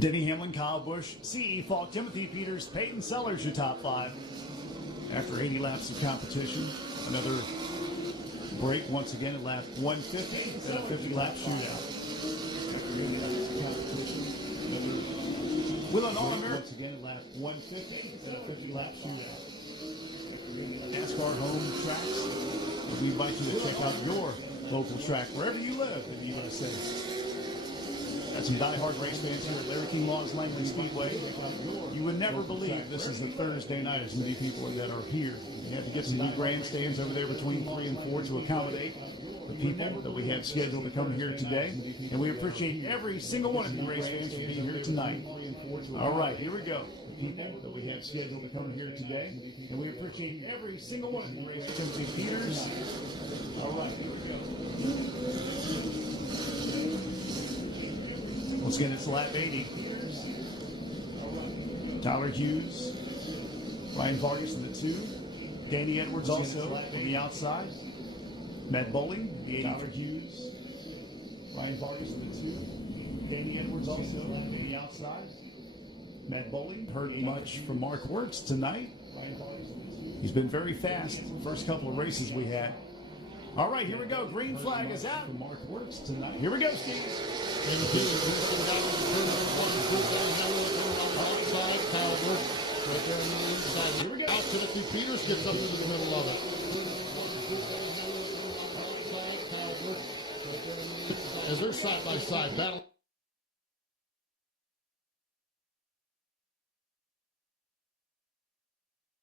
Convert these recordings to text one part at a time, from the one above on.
Denny Hamlin, Kyle Busch, C.E. Falk, Timothy Peters, Peyton Sellers, your top five. After 80 laps of competition, another break once again at lap 150, and a 50-lap shootout. After 80 laps of competition, another Will an All-American once again at lap 150, and a 50-lap shootout. NASCAR home tracks. We invite you to check out your local track wherever you live in the USA. Got some diehard race fans here at Larry King Law's Langley Speedway. You would never believe this is the Thursday night. There's many people that are here. We had to get some new grandstands over there between 3 and 4 to accommodate the people that we have scheduled to come here today. And we appreciate every single one of you race fans for being here tonight. All right, here we go. The people that we have scheduled to come here today. And we appreciate every single one of you race fans. Timothy Peters. All right, here we go. Once again, it's lap 80. Tyler Hughes, Ryan Vargas in the 2. Danny Edwards also on the outside. Matt Bowling, the 80. Tyler Hughes, Ryan Vargas in the 2. Danny Edwards also on the outside. Matt Bowling, heard much from Mark Works tonight. He's been very fast the first couple of races we had. All right, here we go. Green flag is out. Mark Works tonight. Here we go, Steve. Here we go. Out Timothy Peters gets up into the middle of it. As they're side by side battle.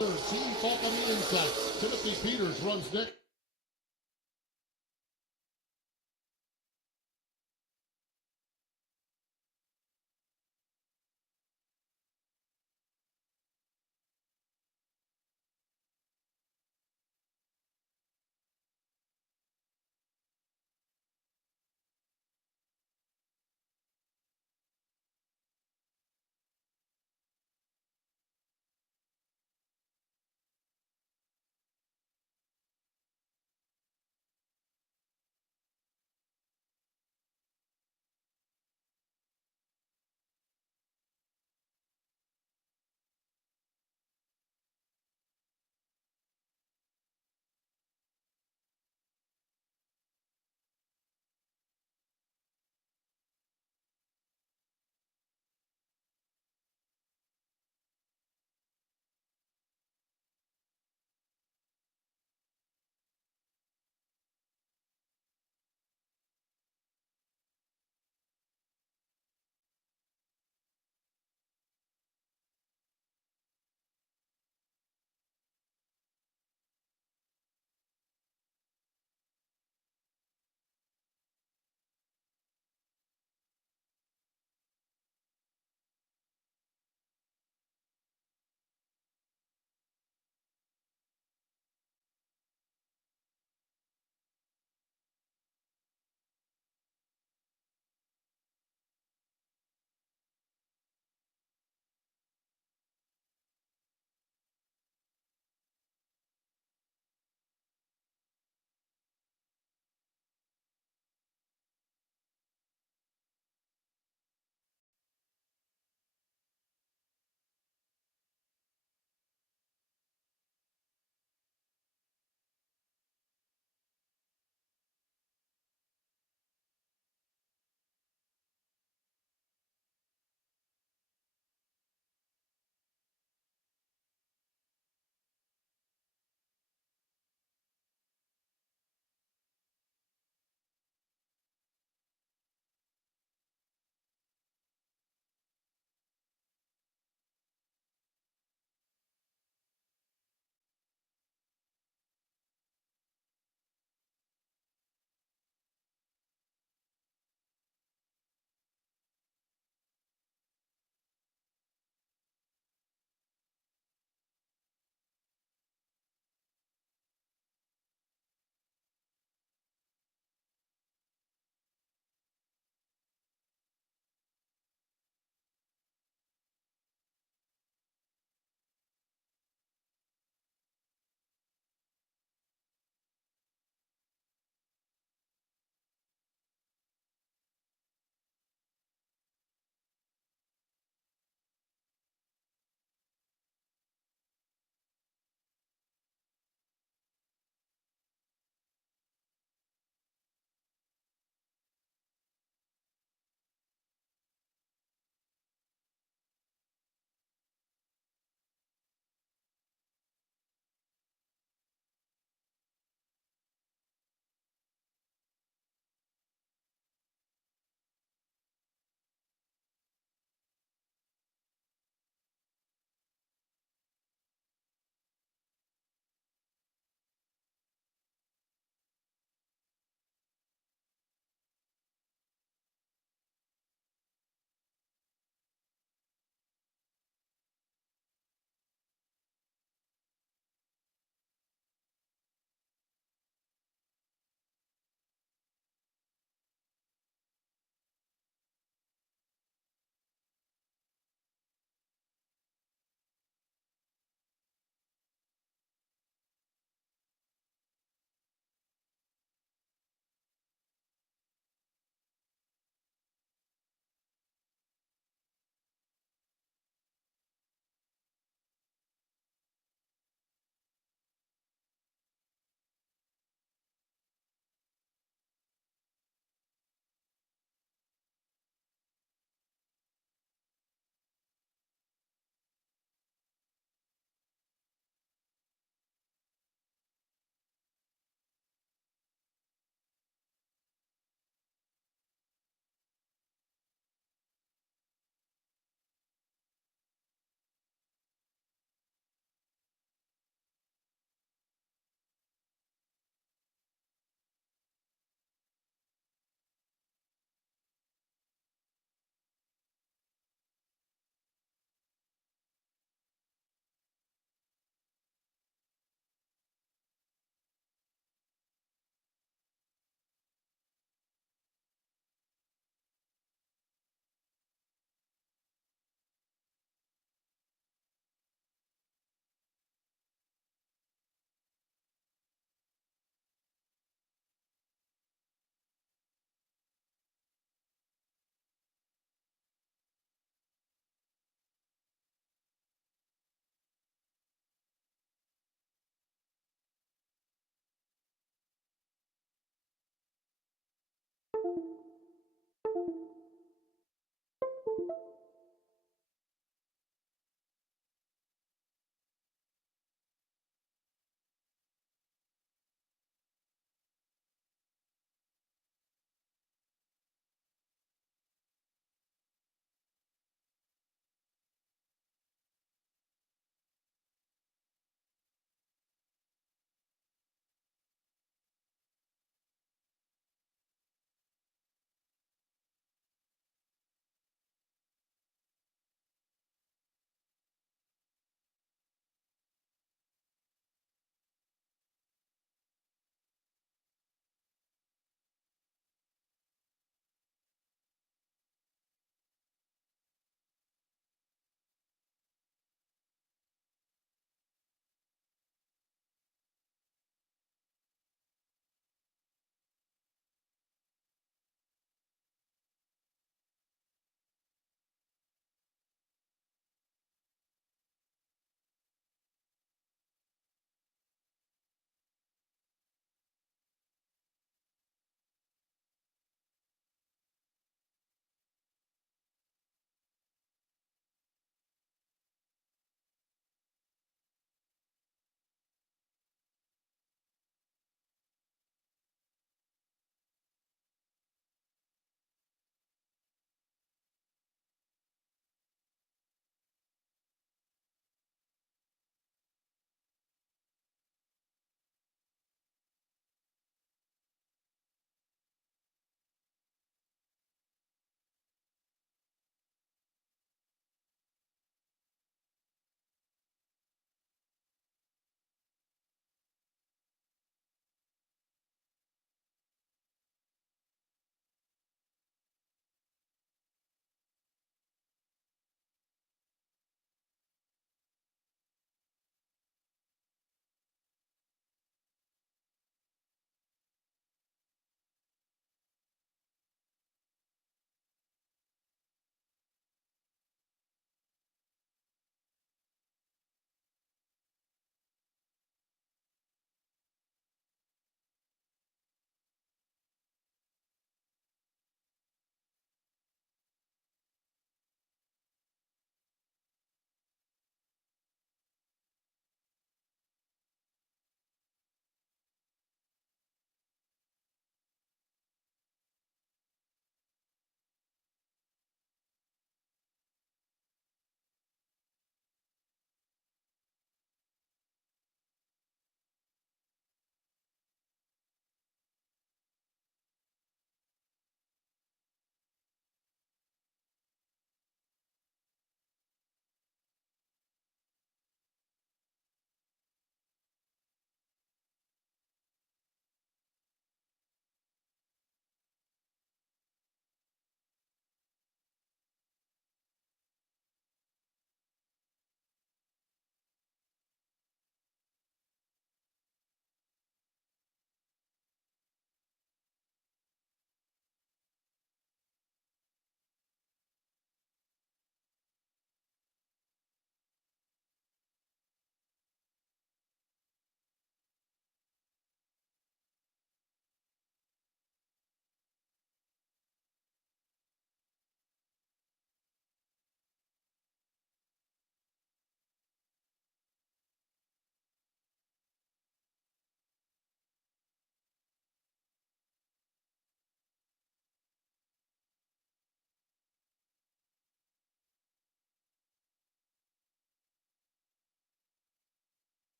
C.E. Falk on the inside. Timothy Peters runs next.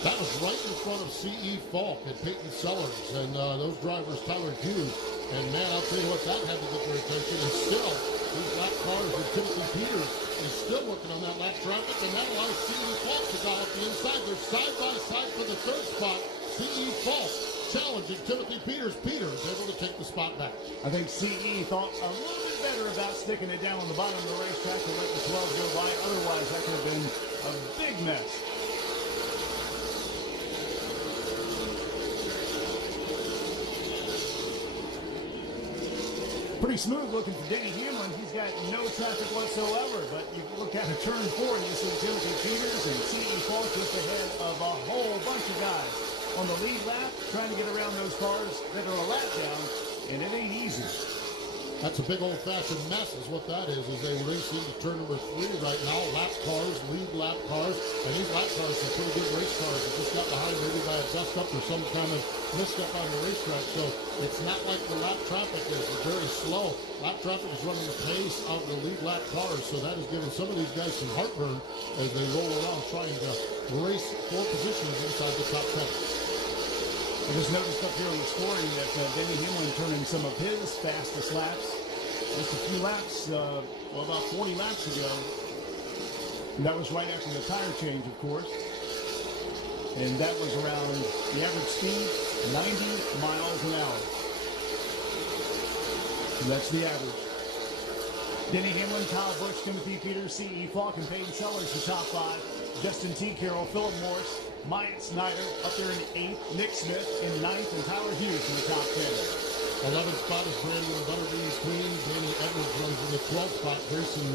That was right in front of C.E. Falk and Peyton Sellers and those drivers, Tyler Hughes. And man, I'll tell you what, that had to get their attention. And still, these lap cars with Timothy Peters is still working on that lap traffic, and that allows C.E. Falk to go out the inside. They're side by side for the third spot. C.E. Falk challenging Timothy Peters. Peters able to take the spot back. I think CE thought a little bit better about sticking it down on the bottom of the racetrack to let the 12 go by. Otherwise, that could have been a big mess. Pretty smooth looking for Denny Hamlin. He's got no traffic whatsoever. But you look at a turn 4 and you see Timothy Peters and C.E. Falk just ahead of a whole bunch of guys on the lead lap, trying to get around those cars that are a lap down, and it ain't easy. That's a big old-fashioned mess is what that is they race into turn number 3 right now. Lap cars, lead lap cars, and these lap cars are pretty good race cars. They just got behind maybe by a dust-up or some kind of misstep on the racetrack, so it's not like the lap traffic is very slow. Lap traffic is running the pace of the lead lap cars, so that is giving some of these guys some heartburn as they roll around trying to race for positions inside the top 10. I just noticed up here on the scoring that Denny Hamlin turning some of his fastest laps just a few laps, about 40 laps ago. And that was right after the tire change, of course. And that was around the average speed, 90 miles an hour. And that's the average. Denny Hamlin, Kyle Busch, Timothy Peters, C.E. Falk, and Peyton Sellers, the top 5. Justin T. Carroll, Philip Morris, Myatt Snyder up there in 8th, Nick Smith in 9th, and Tyler Hughes in the top 10. 11th spot is Brandon Butterbean's Queen. Danny Edwards runs in the 12th spot. Grayson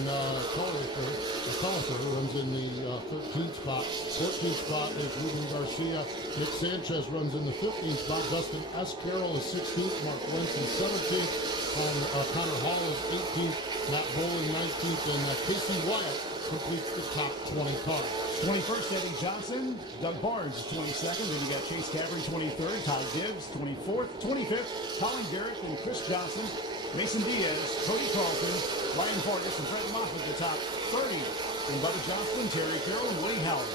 Collifer runs in the 13th spot. 14th spot is Ruben Garcia. Nick Sanchez runs in the 15th spot. Dustin S. Carroll is 16th. Mark Wentz is 17th. Connor Hall is 18th. Matt Bowling 19th. And Casey Wyatt completes the top 20 cars. 21st, Eddie Johnson. Doug Barnes, 22nd. Then you got Chase Cavery, 23rd. Todd Gibbs, 24th. 25th, Colin Garrett and Chris Johnson. Mason Diaz, Cody Carlton, Ryan Vargas, and Brett Moffitt, the top 30. And Bubba Johnston, Terry Carroll, and Woody Howard.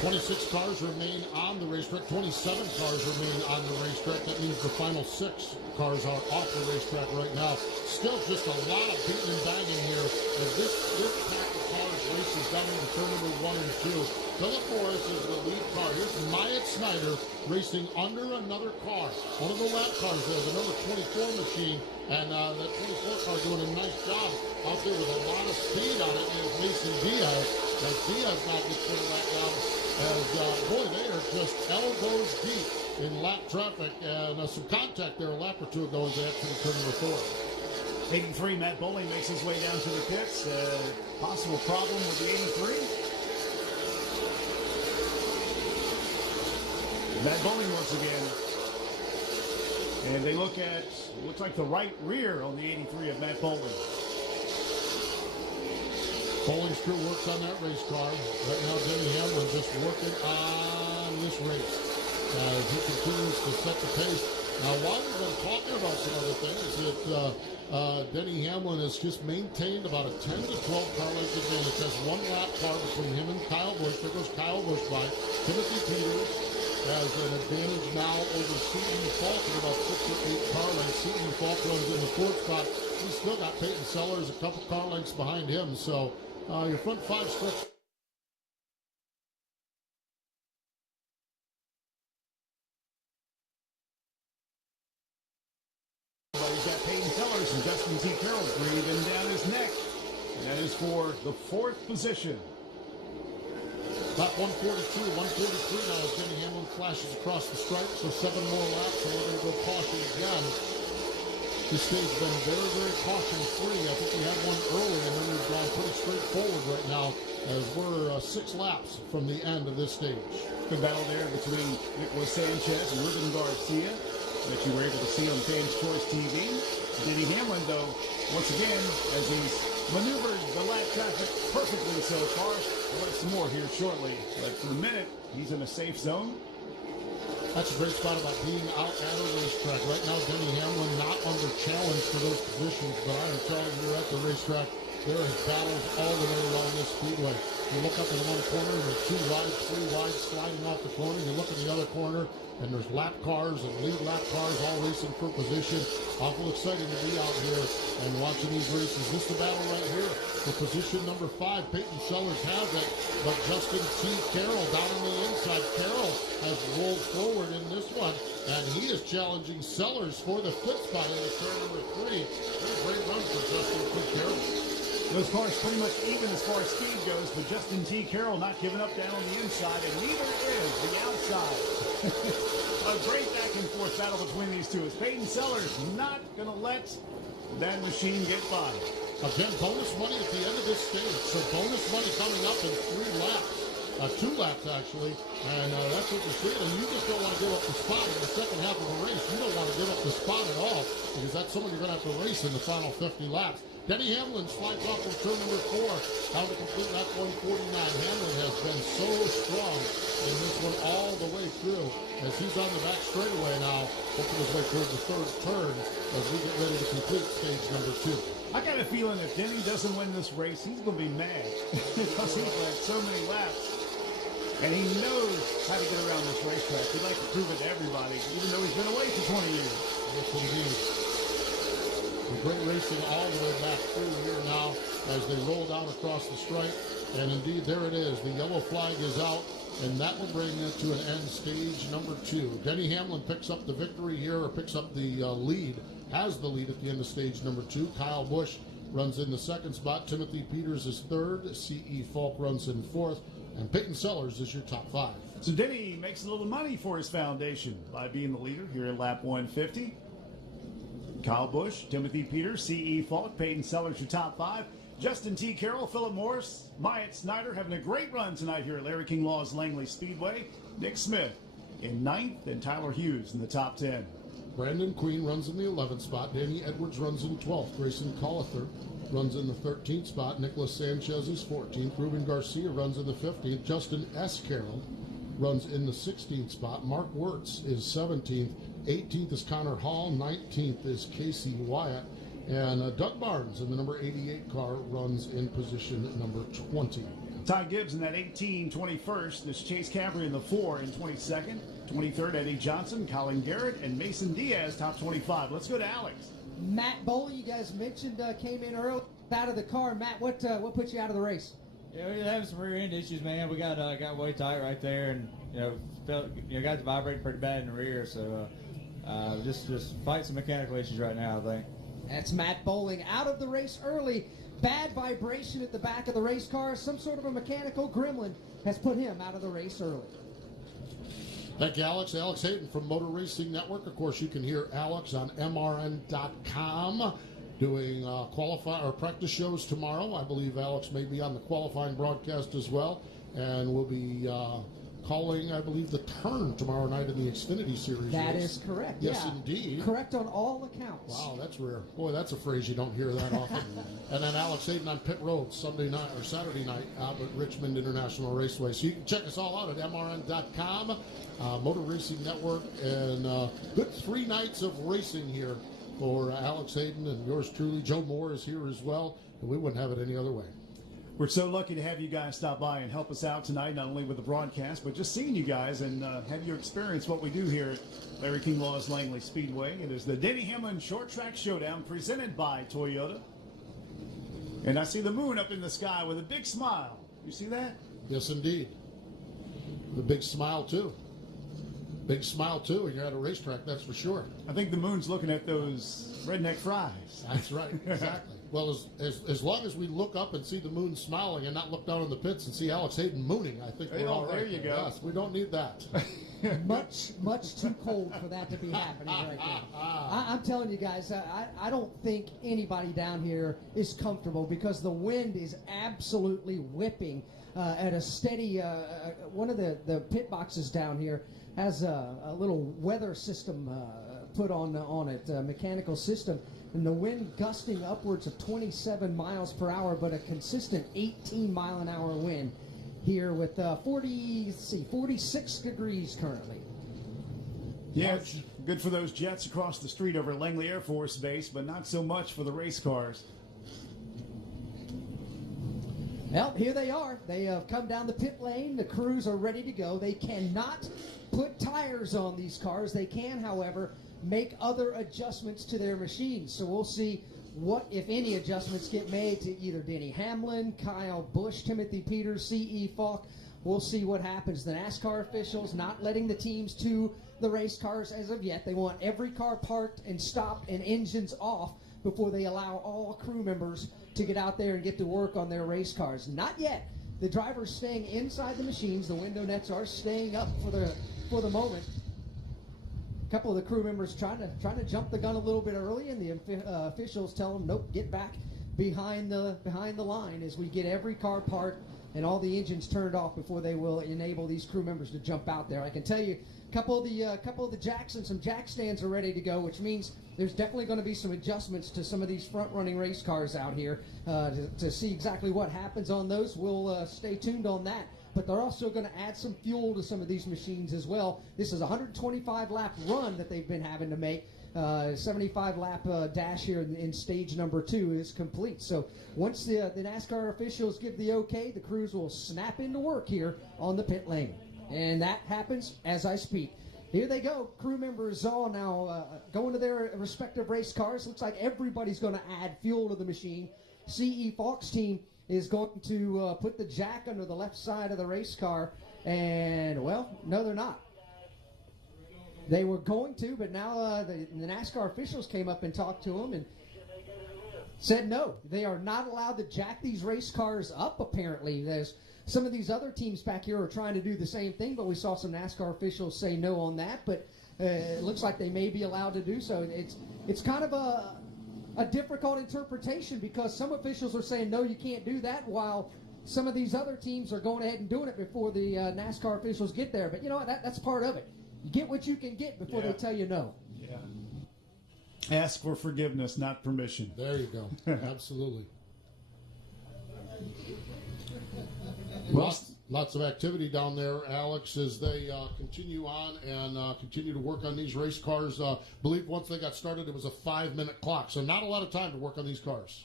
26 cars remain on the racetrack. 27 cars remain on the racetrack. That means the final 6 cars are off the racetrack right now. Still just a lot of beating and banging here as this pack of cars races down into turn number 1 and 2. Philip Morris is the lead car. Here's Myatt Snyder racing under another car. One of the lap cars there, the number 24 machine. And that 24 car doing a nice job out there with a lot of speed on it is Mason Diaz. As Diaz now gets put lap down. As, boy, they are just elbows deep in lap traffic. And some contact there a lap or two ago as they exit turn number 4. 83, Matt Bowling makes his way down to the pits. Possible problem with the 83. Matt Bowling once again. And they look at, looks like the right rear on the 83 of Matt Bowling. Bowling's crew works on that race car. Right now, Denny Hamlin just working on this race. As he continues to set the pace. Now, while we've been talking about some other things, that Denny Hamlin has just maintained about a 10 to 12 car length advantage. Has one lap car between him and Kyle Busch. There goes Kyle Busch by. Timothy Peters has an advantage now over C.E. Falk in about 6 or 8 car lengths. C.E. Falk runs in the 4th spot. He's still got Peyton Sellers a couple car lengths behind him. So your front 5 stretch. He's got Peyton Sellers and Justin T. Carroll breathing down his neck. And that is for the 4th position. Lap 142, 143 now as Denny Hamlin flashes across the stripe for 7 more laps, and we're going to go caution again. This stage's been very, very caution-free. I think we had one early, and then we've gone pretty straightforward right now as we're 6 laps from the end of this stage. Good battle there between Nicholas Sanchez and Ruben Garcia that you were able to see on Fans Choice TV. Denny Hamlin, though, once again, as he's maneuvered the lap traffic perfectly so far. We'll have some more here shortly. But for the minute, he's in a safe zone. That's a great spot about being out at a racetrack. Right now, Denny Hamlin not under challenge for those positions, but I am telling you, at the racetrack, There is battles all the way around this speedway. You look up in one corner, and there's 2 rides, 3 rides sliding off the corner. You look in the other corner, and there's lap cars and lead lap cars all racing for position. Awful exciting to be out here and watching these races. This is the battle right here for position number 5. Peyton Sellers has it, but Justin T. Carroll down on the inside. Carroll has rolled forward in this one, and he is challenging Sellers for the 5th spot in the turn number 3. What a great run for Justin T. Carroll. Those cars pretty much even as far as speed goes, but Justin T. Carroll not giving up down on the inside, and neither is the outside. A great back and forth battle between these two. As Peyton Sellers not going to let that machine get by. Again, bonus money at the end of this stage. So bonus money coming up in 3 laps. 2 laps, actually. And that's what you're seeing. And you just don't want to give up the spot in the second half of a race. You don't want to give up the spot at all, because that's someone you're going to have to race in the final 50 laps. Denny Hamlin slides off from turn number 4 down to complete lap 149. Hamlin has been so strong in this one all the way through, as he's on the back straightaway now, working his way towards the 3rd turn as we get ready to complete stage number 2. I got a feeling if Denny doesn't win this race, he's going to be mad because he's led so many laps. And he knows how to get around this racetrack. He'd like to prove it to everybody, even though he's been away for 20 years. Yes, indeed. Great racing all the way back through here now as they roll down across the stripe. And indeed, there it is. The yellow flag is out, and that will bring it to an end, stage number 2. Denny Hamlin picks up the victory here, or picks up the lead, has the lead at the end of stage number 2. Kyle Busch runs in the 2nd spot. Timothy Peters is 3rd. C.E. Falk runs in 4th. And Peyton Sellers is your top 5. So Denny makes a little money for his foundation by being the leader here at lap 150. Kyle Busch, Timothy Peters, C.E. Falk, Peyton Sellers, your top 5. Justin T. Carroll, Philip Morris, Myatt Snyder having a great run tonight here at Larry King Law's Langley Speedway. Nick Smith in 9th, and Tyler Hughes in the top 10. Brandon Queen runs in the 11th spot. Danny Edwards runs in 12th. Grayson Collier runs in the 13th spot. Nicholas Sanchez is 14th. Ruben Garcia runs in the 15th. Justin S. Carroll runs in the 16th spot. Mark Wirtz is 17th. 18th is Connor Hall. 19th is Casey Wyatt. And Doug Barnes in the number 88 car runs in position number 20. Ty Gibbs in that 18, 21st. There's Chase Cameron in the 4 in 22nd. 23rd, Eddie Johnson, Colin Garrett, and Mason Diaz, top 25. Let's go to Alex. Matt Bowley, you guys mentioned, came in early out of the car. Matt, what put you out of the race? Yeah, we have some rear end issues, man. We got way tight right there, and got to vibrate pretty bad in the rear. So just fight some mechanical issues right now, I think. That's Matt Bowling out of the race early. Bad vibration at the back of the race car. Some sort of a mechanical gremlin has put him out of the race early. Thank you, Alex. Alex Hayden from Motor Racing Network. Of course, you can hear Alex on MRN.com doing practice shows tomorrow. I believe Alex may be on the qualifying broadcast as well, and we'll be calling, I believe, the turn tomorrow night in the Xfinity Series. That is correct. Yes, yeah. indeed. Correct on all accounts. Wow, that's rare. Boy, that's a phrase you don't hear that often. And then Alex Hayden on pit road Sunday night or Saturday night out at Richmond International Raceway. So you can check us all out at MRN.com, Motor Racing Network, and good 3 nights of racing here for Alex Hayden and yours truly. Joe Moore is here as well, and we wouldn't have it any other way. We're so lucky to have you guys stop by and help us out tonight, not only with the broadcast, but just seeing you guys and have you experience what we do here at Larry King Law's Langley Speedway. It is the Denny Hamlin Short Track Showdown presented by Toyota. And I see the moon up in the sky with a big smile. You see that? Yes, indeed. The big smile, too. Big smile, too, and you're at a racetrack, that's for sure. I think the moon's looking at those redneck fries. That's right, exactly. Well, as long as we look up and see the moon smiling and not look down in the pits and see Alex Hayden mooning, I think we're all right. There you go. Yes, we don't need that. Much too cold for that to be happening right now. I'm telling you guys, I don't think anybody down here is comfortable because the wind is absolutely whipping at a steady. One of the pit boxes down here has a little weather system put on it, a mechanical system. And the wind gusting upwards of 27 miles per hour, but a consistent 18-mile-an-hour wind here with 46 degrees currently. Yeah, it's good for those jets across the street over at Langley Air Force Base, but not so much for the race cars. Well, here they are. They have come down the pit lane. The crews are ready to go. They cannot put tires on these cars. They can, however, make other adjustments to their machines. So we'll see what, if any, adjustments get made to either Denny Hamlin, Kyle Busch, Timothy Peters, C.E. Falk. We'll see what happens. The NASCAR officials not letting the teams to the race cars as of yet. They want every car parked and stopped and engines off before they allow all crew members to get out there and get to work on their race cars. Not yet. The drivers staying inside the machines. The window nets are staying up for the moment. A couple of the crew members trying to jump the gun a little bit early, and the officials tell them, nope, get back behind the line as we get every car parked and all the engines turned off before they will enable these crew members to jump out there. I can tell you, a couple of the jacks and some jack stands are ready to go, which means there's definitely going to be some adjustments to some of these front-running race cars out here to see exactly what happens on those. We'll stay tuned on that. But they're also going to add some fuel to some of these machines as well. This is a 125-lap run that they've been having to make. 75-lap dash here in stage number 2 is complete. So once the NASCAR officials give the okay, the crews will snap into work here on the pit lane. And that happens as I speak. Here they go. Crew members all now going to their respective race cars. Looks like everybody's going to add fuel to the machine. C.E. Falk's team is going to put the jack under the left side of the race car. And, well, no, they're not. They were going to, but now the NASCAR officials came up and talked to them and said no. They are not allowed to jack these race cars up, apparently. There's some of these other teams back here are trying to do the same thing, but we saw some NASCAR officials say no on that. But it looks like they may be allowed to do so. It's kind of a difficult interpretation because some officials are saying, no, you can't do that, while some of these other teams are going ahead and doing it before the NASCAR officials get there. But you know what? That's part of it. You get what you can get before they tell you no. Yeah. Ask for forgiveness, not permission. There you go. Absolutely. Lots of activity down there, Alex, as they continue on and continue to work on these race cars. I believe once they got started, it was a 5-minute clock, so not a lot of time to work on these cars.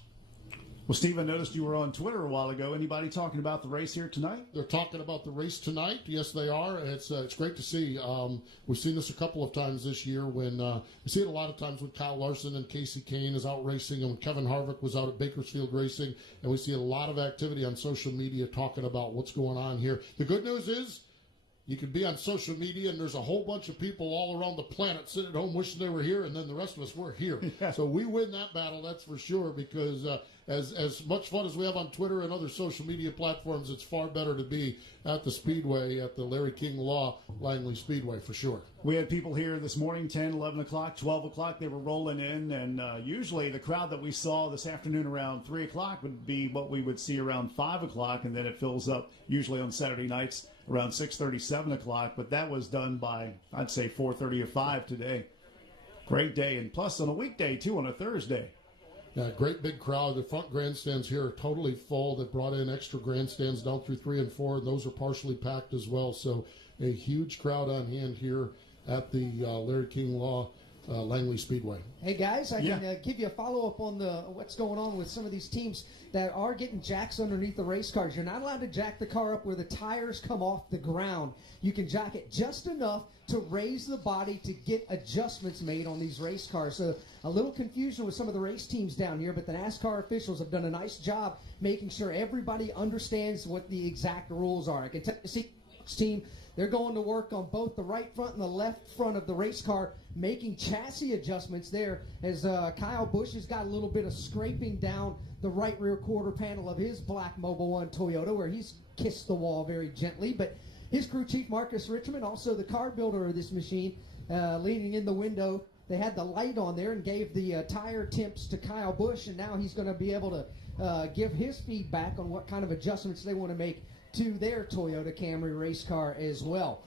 Well, Steve, I noticed you were on Twitter a while ago. Anybody talking about the race here tonight? They're talking about the race tonight. Yes, they are. It's great to see. We've seen this a couple of times this year. When we see it a lot of times when Kyle Larson and Casey Kane is out racing, and when Kevin Harvick was out at Bakersfield racing, and we see a lot of activity on social media talking about what's going on here. The good news is you can be on social media, and there's a whole bunch of people all around the planet sitting at home wishing they were here, and then the rest of us, we're here. Yeah. So we win that battle, that's for sure, because as much fun as we have on Twitter and other social media platforms, it's far better to be at the Speedway, at the Larry King Law Langley Speedway, for sure. We had people here this morning, 10, 11 o'clock, 12 o'clock. They were rolling in, and usually the crowd that we saw this afternoon around 3 o'clock would be what we would see around 5 o'clock, and then it fills up usually on Saturday nights around 6:30, 7 o'clock. But that was done by, I'd say, 4:30 or 5 today. Great day, and plus on a weekday, too, on a Thursday. Yeah, great big crowd. The front grandstands here are totally full. They brought in extra grandstands down through 3 and 4, and those are partially packed as well. So a huge crowd on hand here at the Larry King Law Langley Speedway. Hey guys, I can give you a follow-up on what's going on with some of these teams that are getting jacks underneath the race cars. You're not allowed to jack the car up where the tires come off the ground. You can jack it just enough to raise the body to get adjustments made on these race cars. So a little confusion with some of the race teams down here, but the NASCAR officials have done a nice job making sure everybody understands what the exact rules are. I can tell you, see, team, they're going to work on both the right front and the left front of the race car, making chassis adjustments there as Kyle Busch has got a little bit of scraping down the right rear quarter panel of his black Mobil 1 Toyota, where he's kissed the wall very gently. But his crew chief, Marcus Richmond, also the car builder of this machine, leaning in the window. They had the light on there and gave the tire temps to Kyle Busch, and now he's going to be able to give his feedback on what kind of adjustments they want to make to their Toyota Camry race car as well.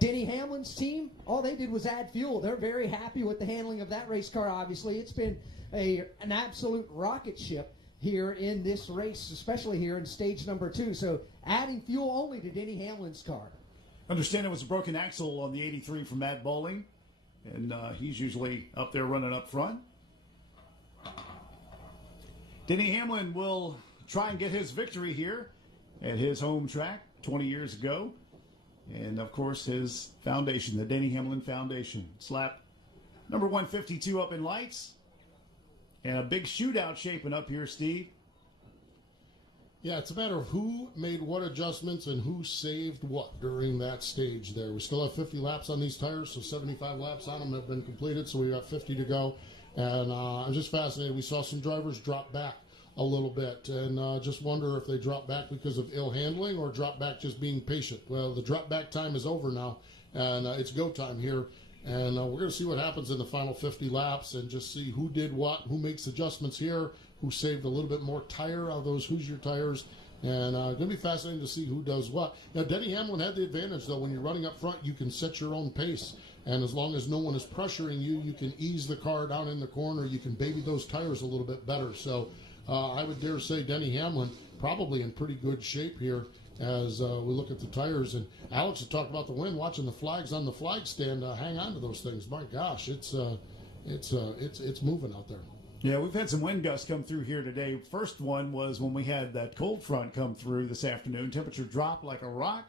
Denny Hamlin's team, all they did was add fuel. They're very happy with the handling of that race car, obviously. It's been an absolute rocket ship here in this race, especially here in stage number 2. So adding fuel only to Denny Hamlin's car. Understand it was a broken axle on the 83 from Matt Bowling, and he's usually up there running up front. Denny Hamlin will try and get his victory here at his home track 20 years ago. And, of course, his foundation, the Denny Hamlin Foundation. It's lap number 152 up in lights. And a big shootout shaping up here, Steve. Yeah, it's a matter of who made what adjustments and who saved what during that stage there. We still have 50 laps on these tires, so 75 laps on them have been completed, so we got 50 to go. And I'm just fascinated. We saw some drivers drop back a little bit, and just wonder if they drop back because of ill handling or drop back just being patient. Well, the drop back time is over now, and it's go time here. And we're going to see what happens in the final 50 laps and just see who did what, who makes adjustments here, who saved a little bit more tire out of those Hoosier tires. And going to be fascinating to see who does what. Now, Denny Hamlin had the advantage, though. When you're running up front, you can set your own pace. And as long as no one is pressuring you, you can ease the car down in the corner. You can baby those tires a little bit better. So I would dare say Denny Hamlin probably in pretty good shape here as we look at the tires. And Alex had talked about the wind, watching the flags on the flag stand. Hang on to those things. My gosh, it's moving out there. Yeah, we've had some wind gusts come through here today. First one was when we had that cold front come through this afternoon. Temperature dropped like a rock,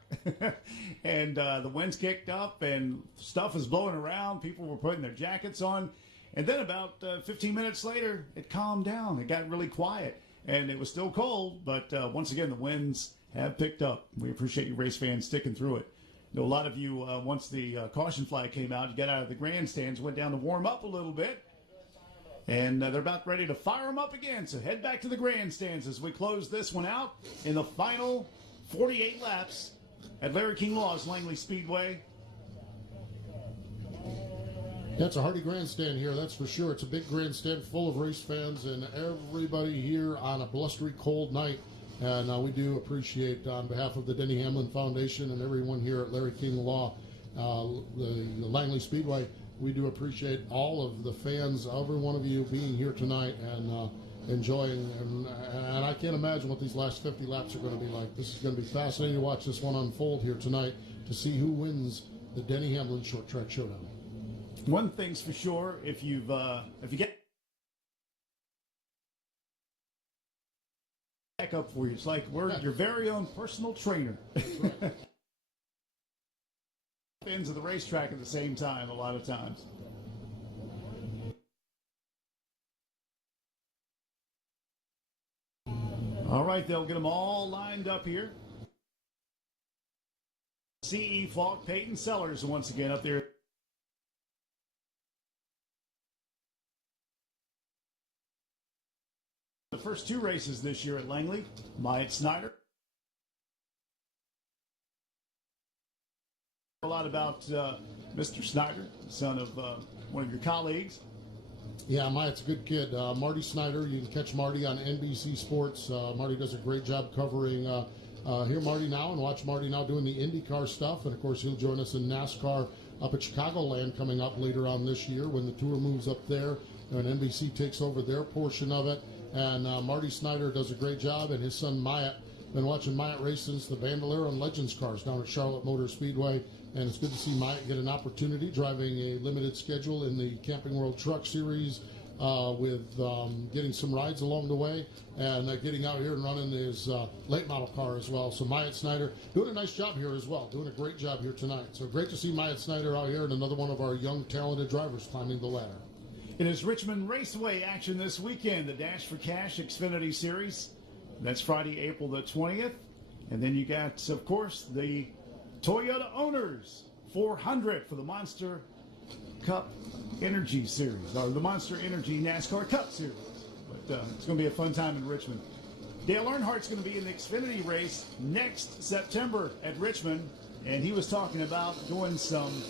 and the winds kicked up, and stuff was blowing around. People were putting their jackets on. And then about 15 minutes later, it calmed down. It got really quiet, and it was still cold, but once again, the winds have picked up. We appreciate you race fans sticking through it. You know, a lot of you, once the caution flag came out, you got out of the grandstands, went down to warm up a little bit. And they're about ready to fire them up again. So head back to the grandstands as we close this one out in the final 48 laps at Larry King Law's Langley Speedway. That's a hearty grandstand here, that's for sure. It's a big grandstand full of race fans and everybody here on a blustery, cold night. And we do appreciate, on behalf of the Denny Hamlin Foundation and everyone here at Larry King Law, the Langley Speedway, we do appreciate all of the fans, every one of you being here tonight and enjoying. And I can't imagine what these last 50 laps are going to be like. This is going to be fascinating to watch this one unfold here tonight to see who wins the Denny Hamlin Short Track Showdown. One thing's for sure, if you get back up for you, it's like we're your very own personal trainer. Right. Ends of the racetrack at the same time a lot of times. All right, they'll get them all lined up here. C.E. Falk, Peyton Sellers once again up there. The first two races this year at Langley, Myatt Snyder. A lot about Mr. Snyder, son of one of your colleagues. Yeah, Myatt's a good kid. Marty Snyder, you can catch Marty on NBC Sports. Marty does a great job covering Hear Marty Now and watch Marty Now doing the IndyCar stuff. And, of course, he'll join us in NASCAR up at Chicagoland coming up later on this year when the tour moves up there and NBC takes over their portion of it. And Marty Snyder does a great job, and his son Myatt. Been watching Myatt race since the Bandolero and Legends cars down at Charlotte Motor Speedway, and it's good to see Myatt get an opportunity driving a limited schedule in the Camping World Truck Series with getting some rides along the way and getting out here and running his late model car as well. So Myatt Snyder doing a nice job here as well, doing a great job here tonight. So great to see Myatt Snyder out here and another one of our young, talented drivers climbing the ladder. It is Richmond Raceway action this weekend, the Dash for Cash Xfinity Series. That's Friday, April the 20th. And then you got, of course, the Toyota Owners 400 for the Monster Cup Energy Series, or the Monster Energy NASCAR Cup Series. But it's going to be a fun time in Richmond. Dale Earnhardt's going to be in the Xfinity race next September at Richmond, and he was talking about doing some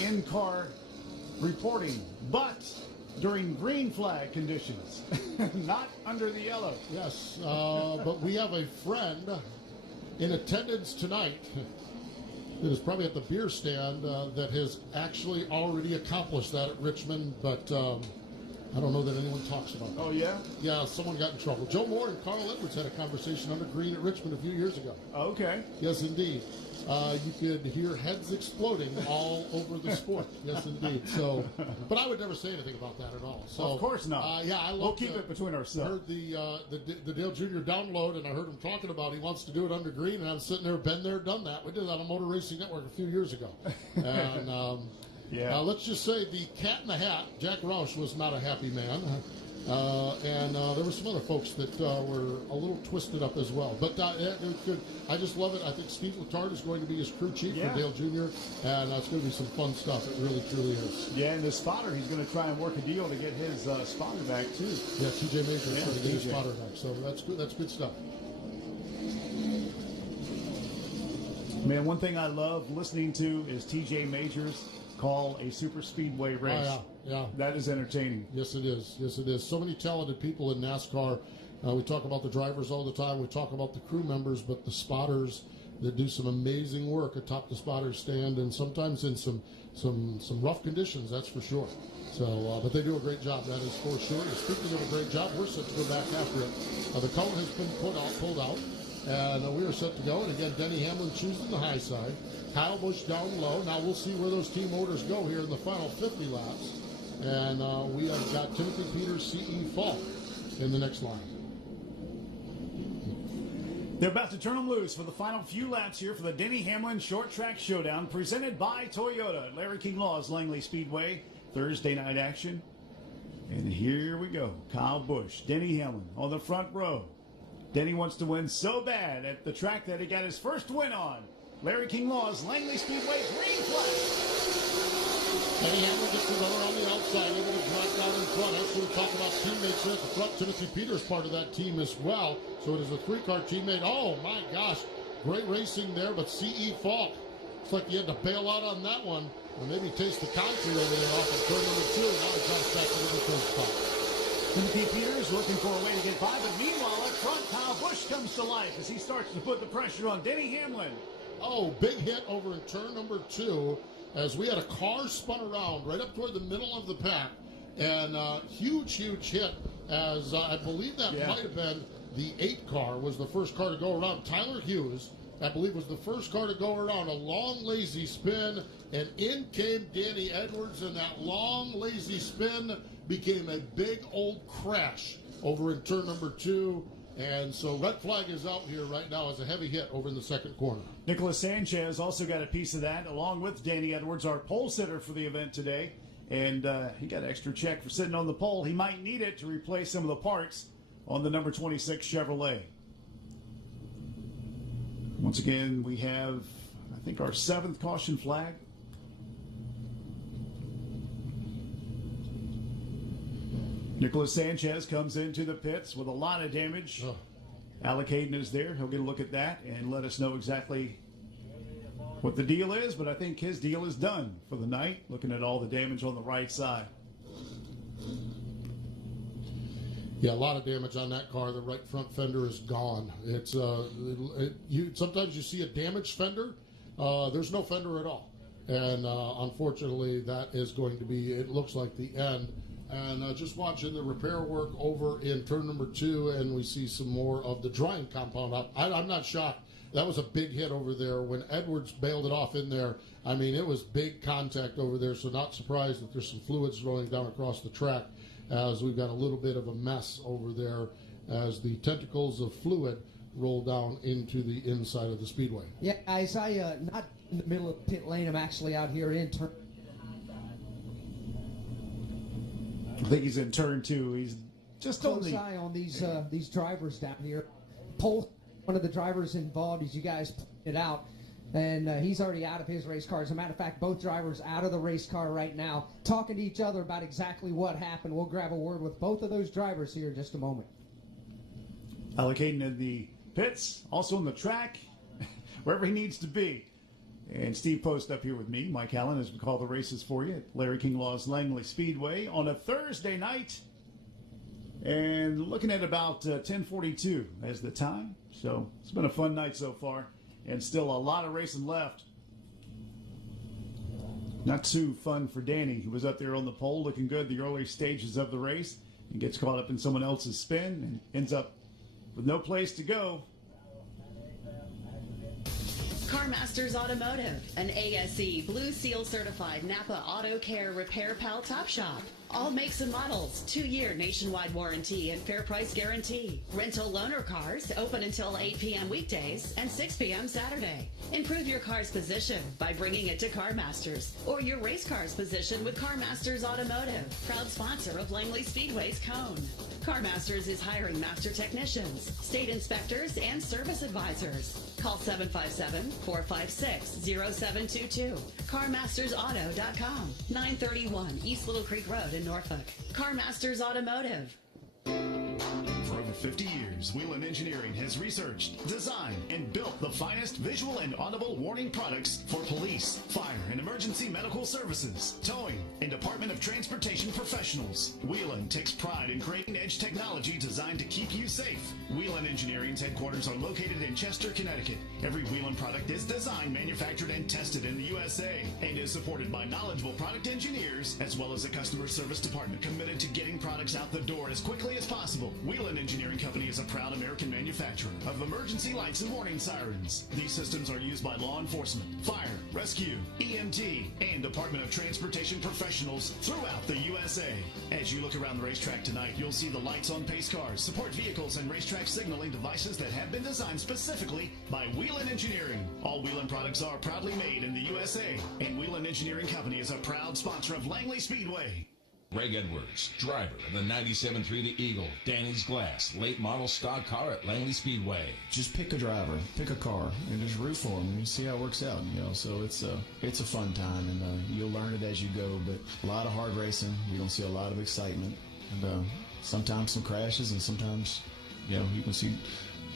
in-car reporting, but during green flag conditions, not under the yellow. Yes, but we have a friend in attendance tonight that is probably at the beer stand that has actually already accomplished that at Richmond, but I don't know that anyone talks about it. Oh, yeah? Yeah, someone got in trouble. Joe Moore and Carl Edwards had a conversation under green at Richmond a few years ago. Okay. Yes, indeed. you could hear heads exploding all over the sport. Yes, indeed. So, but I would never say anything about that at all. So, of course not. Yeah, I we'll keep it between ourselves. Heard the Dale Jr. download, and I heard him talking about he wants to do it under green, and I'm sitting there, been there, done that. We did that on Motor Racing Network a few years ago. And yeah. let's just say the cat in the hat, Jack Roush, was not a happy man. And there were some other folks that were a little twisted up as well. But it was good. I just love it. I think Steve Letard is going to be his crew chief for Dale Jr., and it's going to be some fun stuff. It really, truly is. Yeah, and the spotter, he's going to try and work a deal to get his spotter back, too. Yeah, TJ Major is going to get his spotter back. So that's good. That's good stuff. Man, one thing I love listening to is TJ Majors call a super speedway race. Oh, yeah. That is entertaining. Yes, it is. Yes, it is. So many talented people in NASCAR. We talk about the drivers all the time. We talk about the crew members, but the spotters that do some amazing work atop the spotter stand, and sometimes in some rough conditions. That's for sure. So, but they do a great job. That is for sure. And speaking of a great job, we're set to go back after it. The cone has been pulled out, and we are set to go. And again, Denny Hamlin choosing the high side. Kyle Busch down low. Now we'll see where those team orders go here in the final 50 laps. And we have got Timothy Peters, C.E. Falk in the next line. They're about to turn them loose for the final few laps here for the Denny Hamlin Short Track Showdown, presented by Toyota at Larry King Law's Langley Speedway. Thursday night action. And here we go. Kyle Busch, Denny Hamlin on the front row. Denny wants to win so bad at the track that he got his first win on. Larry King Law's Langley Speedway, green flag. Denny Hamlin gets the runner on the outside, able to drive down in front. Actually, we talk about teammates here at the front. Timothy Peters part of that team as well. So it is a three-car teammate. Oh, my gosh. Great racing there, but C.E. Falk. Looks like he had to bail out on that one. Or maybe taste the concrete over there off of turn number 2. Now he drops back into the first spot. Timothy Peters looking for a way to get by, but meanwhile up front, Kyle Busch comes to life as he starts to put the pressure on Denny Hamlin. Oh, big hit over in turn number 2 as we had a car spun around right up toward the middle of the pack. And huge hit as I believe that might have been the 8 car was the first car to go around. Tyler Hughes, I believe, was the first car to go around. A long, lazy spin, and in came Danny Edwards, and that long, lazy spin became a big old crash over in turn number 2. And so red flag is out here right now as a heavy hit over in the second corner. Nicholas Sanchez also got a piece of that, along with Danny Edwards, our pole sitter for the event today. And he got an extra check for sitting on the pole. He might need it to replace some of the parts on the number 26 Chevrolet. Once again, we have, I think, our 7th caution flag. Nicholas Sanchez comes into the pits with a lot of damage. Alec Hayden is there. He'll get a look at that and let us know exactly what the deal is, but I think his deal is done for the night, looking at all the damage on the right side. Yeah, a lot of damage on that car. The right front fender is gone. It's sometimes you see a damaged fender. There's no fender at all. And unfortunately, that is going to be, it looks like the end. And just watching the repair work over in turn number 2, and we see some more of the drying compound up. I'm not shocked. That was a big hit over there. When Edwards bailed it off in there, I mean, it was big contact over there, so not surprised that there's some fluids rolling down across the track as we've got a little bit of a mess over there as the tentacles of fluid roll down into the inside of the speedway. Yeah, guys, I not in the middle of the pit lane. I'm actually out here in turn. I think he's in turn 2. He's just on Close eye on these drivers down here. Pole, one of the drivers involved, as you guys pointed out, and he's already out of his race car. As a matter of fact, both drivers out of the race car right now, talking to each other about exactly what happened. We'll grab a word with both of those drivers here in just a moment. Allocating in the pits, also on the track, wherever he needs to be. And Steve Post up here with me, Mike Allen, as we call the races for you at Larry King Law's Langley Speedway on a Thursday night. And looking at about 10:42 as the time. So it's been a fun night so far. And still a lot of racing left. Not too fun for Danny, who was up there on the pole looking good the early stages of the race and gets caught up in someone else's spin and ends up with no place to go. CarMasters Automotive, an ASE Blue Seal certified Napa Auto Care Repair Pal Top Shop. All makes and models, 2-year nationwide warranty and fair price guarantee. Rental loaner cars open until 8 p.m. weekdays and 6 p.m. Saturday. Improve your car's position by bringing it to CarMasters or your race car's position with CarMasters Automotive, proud sponsor of Langley Speedway's Cone. CarMasters is hiring master technicians, state inspectors, and service advisors. Call 757-456-0722. CarMastersAuto.com, 931 East Little Creek Road in Norfolk. CarMasters Automotive. For over 50 years, Whelan Engineering has researched, designed, and built the finest visual and audible warning products for police, fire, and emergency medical services, towing, and Department of Transportation professionals. Whelan takes pride in creating edge technology designed to keep you safe. Whelan Engineering's headquarters are located in Chester, Connecticut. Every Whelan product is designed, manufactured, and tested in the USA and is supported by knowledgeable product engineers as well as a customer service department committed to getting products out the door as quickly as possible. Whelan Engineering Company is a proud American manufacturer of emergency lights and warning sirens. These systems are used by law enforcement, fire, rescue, EMT, and Department of Transportation professionals throughout the USA. As you look around the racetrack tonight, you'll see the lights on pace cars, support vehicles, and racetrack signaling devices that have been designed specifically by Whelan Engineering. All Whelan products are proudly made in the USA, and Whelan Engineering Company is a proud sponsor of Langley Speedway. Greg Edwards, driver of the 97.3 The Eagle, Danny's Glass, late model stock car at Langley Speedway. Just pick a driver, pick a car, and just root for them, and you see how it works out. So it's a fun time, and you'll learn it as you go. But a lot of hard racing, you're gonna see a lot of excitement, and sometimes some crashes, and sometimes you can see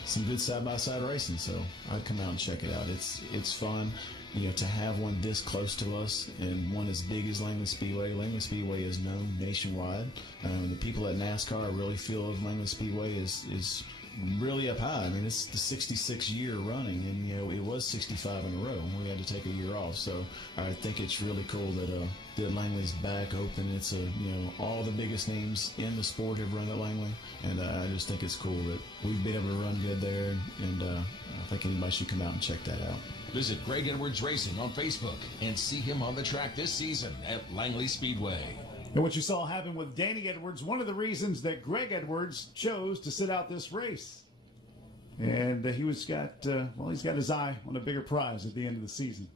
some good side-by-side racing. So I'd come out and check it out. It's fun. To have one this close to us and one as big as Langley Speedway. Langley Speedway is known nationwide. The people at NASCAR really feel of Langley Speedway is really up high. I mean, it's the 66th year running, and it was 65 in a row. We had to take a year off, so I think it's really cool that Langley's back open. It's all the biggest names in the sport have run at Langley, and I just think it's cool that we've been able to run good there, and I think anybody should come out and check that out. Visit Greg Edwards Racing on Facebook and see him on the track this season at Langley Speedway. And what you saw happen with Danny Edwards, one of the reasons that Greg Edwards chose to sit out this race. And he's got his eye on a bigger prize at the end of the season.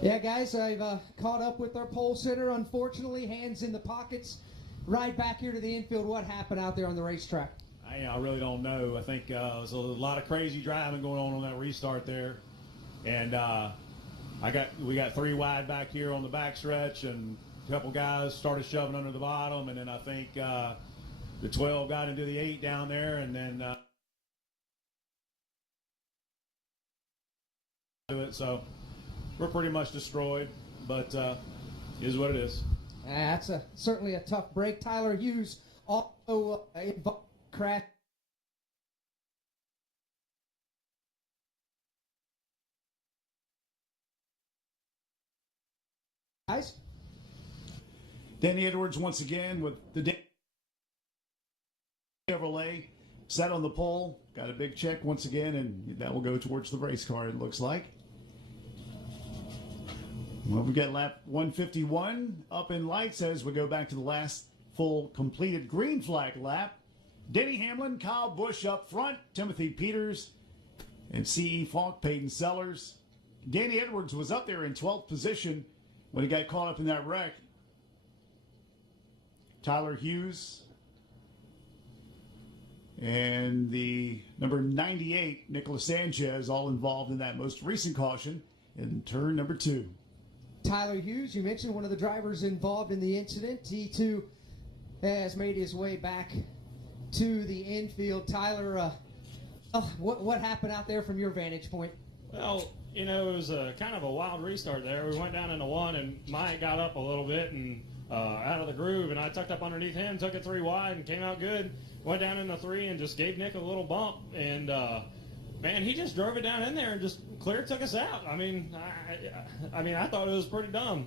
Yeah, guys, I've caught up with our pole sitter. Unfortunately, hands in the pockets. Right back here to the infield. What happened out there on the racetrack? I really don't know. I think there was a lot of crazy driving going on that restart there. And we got 3 wide back here on the back stretch, and a couple guys started shoving under the bottom, and then I think the 12 got into the 8 down there, and then so we're pretty much destroyed, but is what it is. That's certainly a tough break. Tyler Hughes also involved in the crash. Guys? Danny Edwards once again with the Chevrolet sat on the pole, got a big check once again, and that will go towards the race car, it looks like. Well, we've got lap 151 up in lights as we go back to the last full completed green flag lap. Denny Hamlin, Kyle Busch up front, Timothy Peters, and C.E. Falk, Peyton Sellers. Danny Edwards was up there in 12th position when he got caught up in that wreck. Tyler Hughes and the number 98, Nicholas Sanchez, all involved in that most recent caution in turn number 2. Tyler Hughes, you mentioned one of the drivers involved in the incident. He too has made his way back to the infield. Tyler, what happened out there from your vantage point? Well, it was a kind of a wild restart there. We went down into 1, and Mike got up a little bit and out of the groove, and I tucked up underneath him, took it 3 wide, and came out good. Went down into 3 and just gave Nick a little bump, and man, he just drove it down in there and just clear took us out. I mean, I thought it was pretty dumb,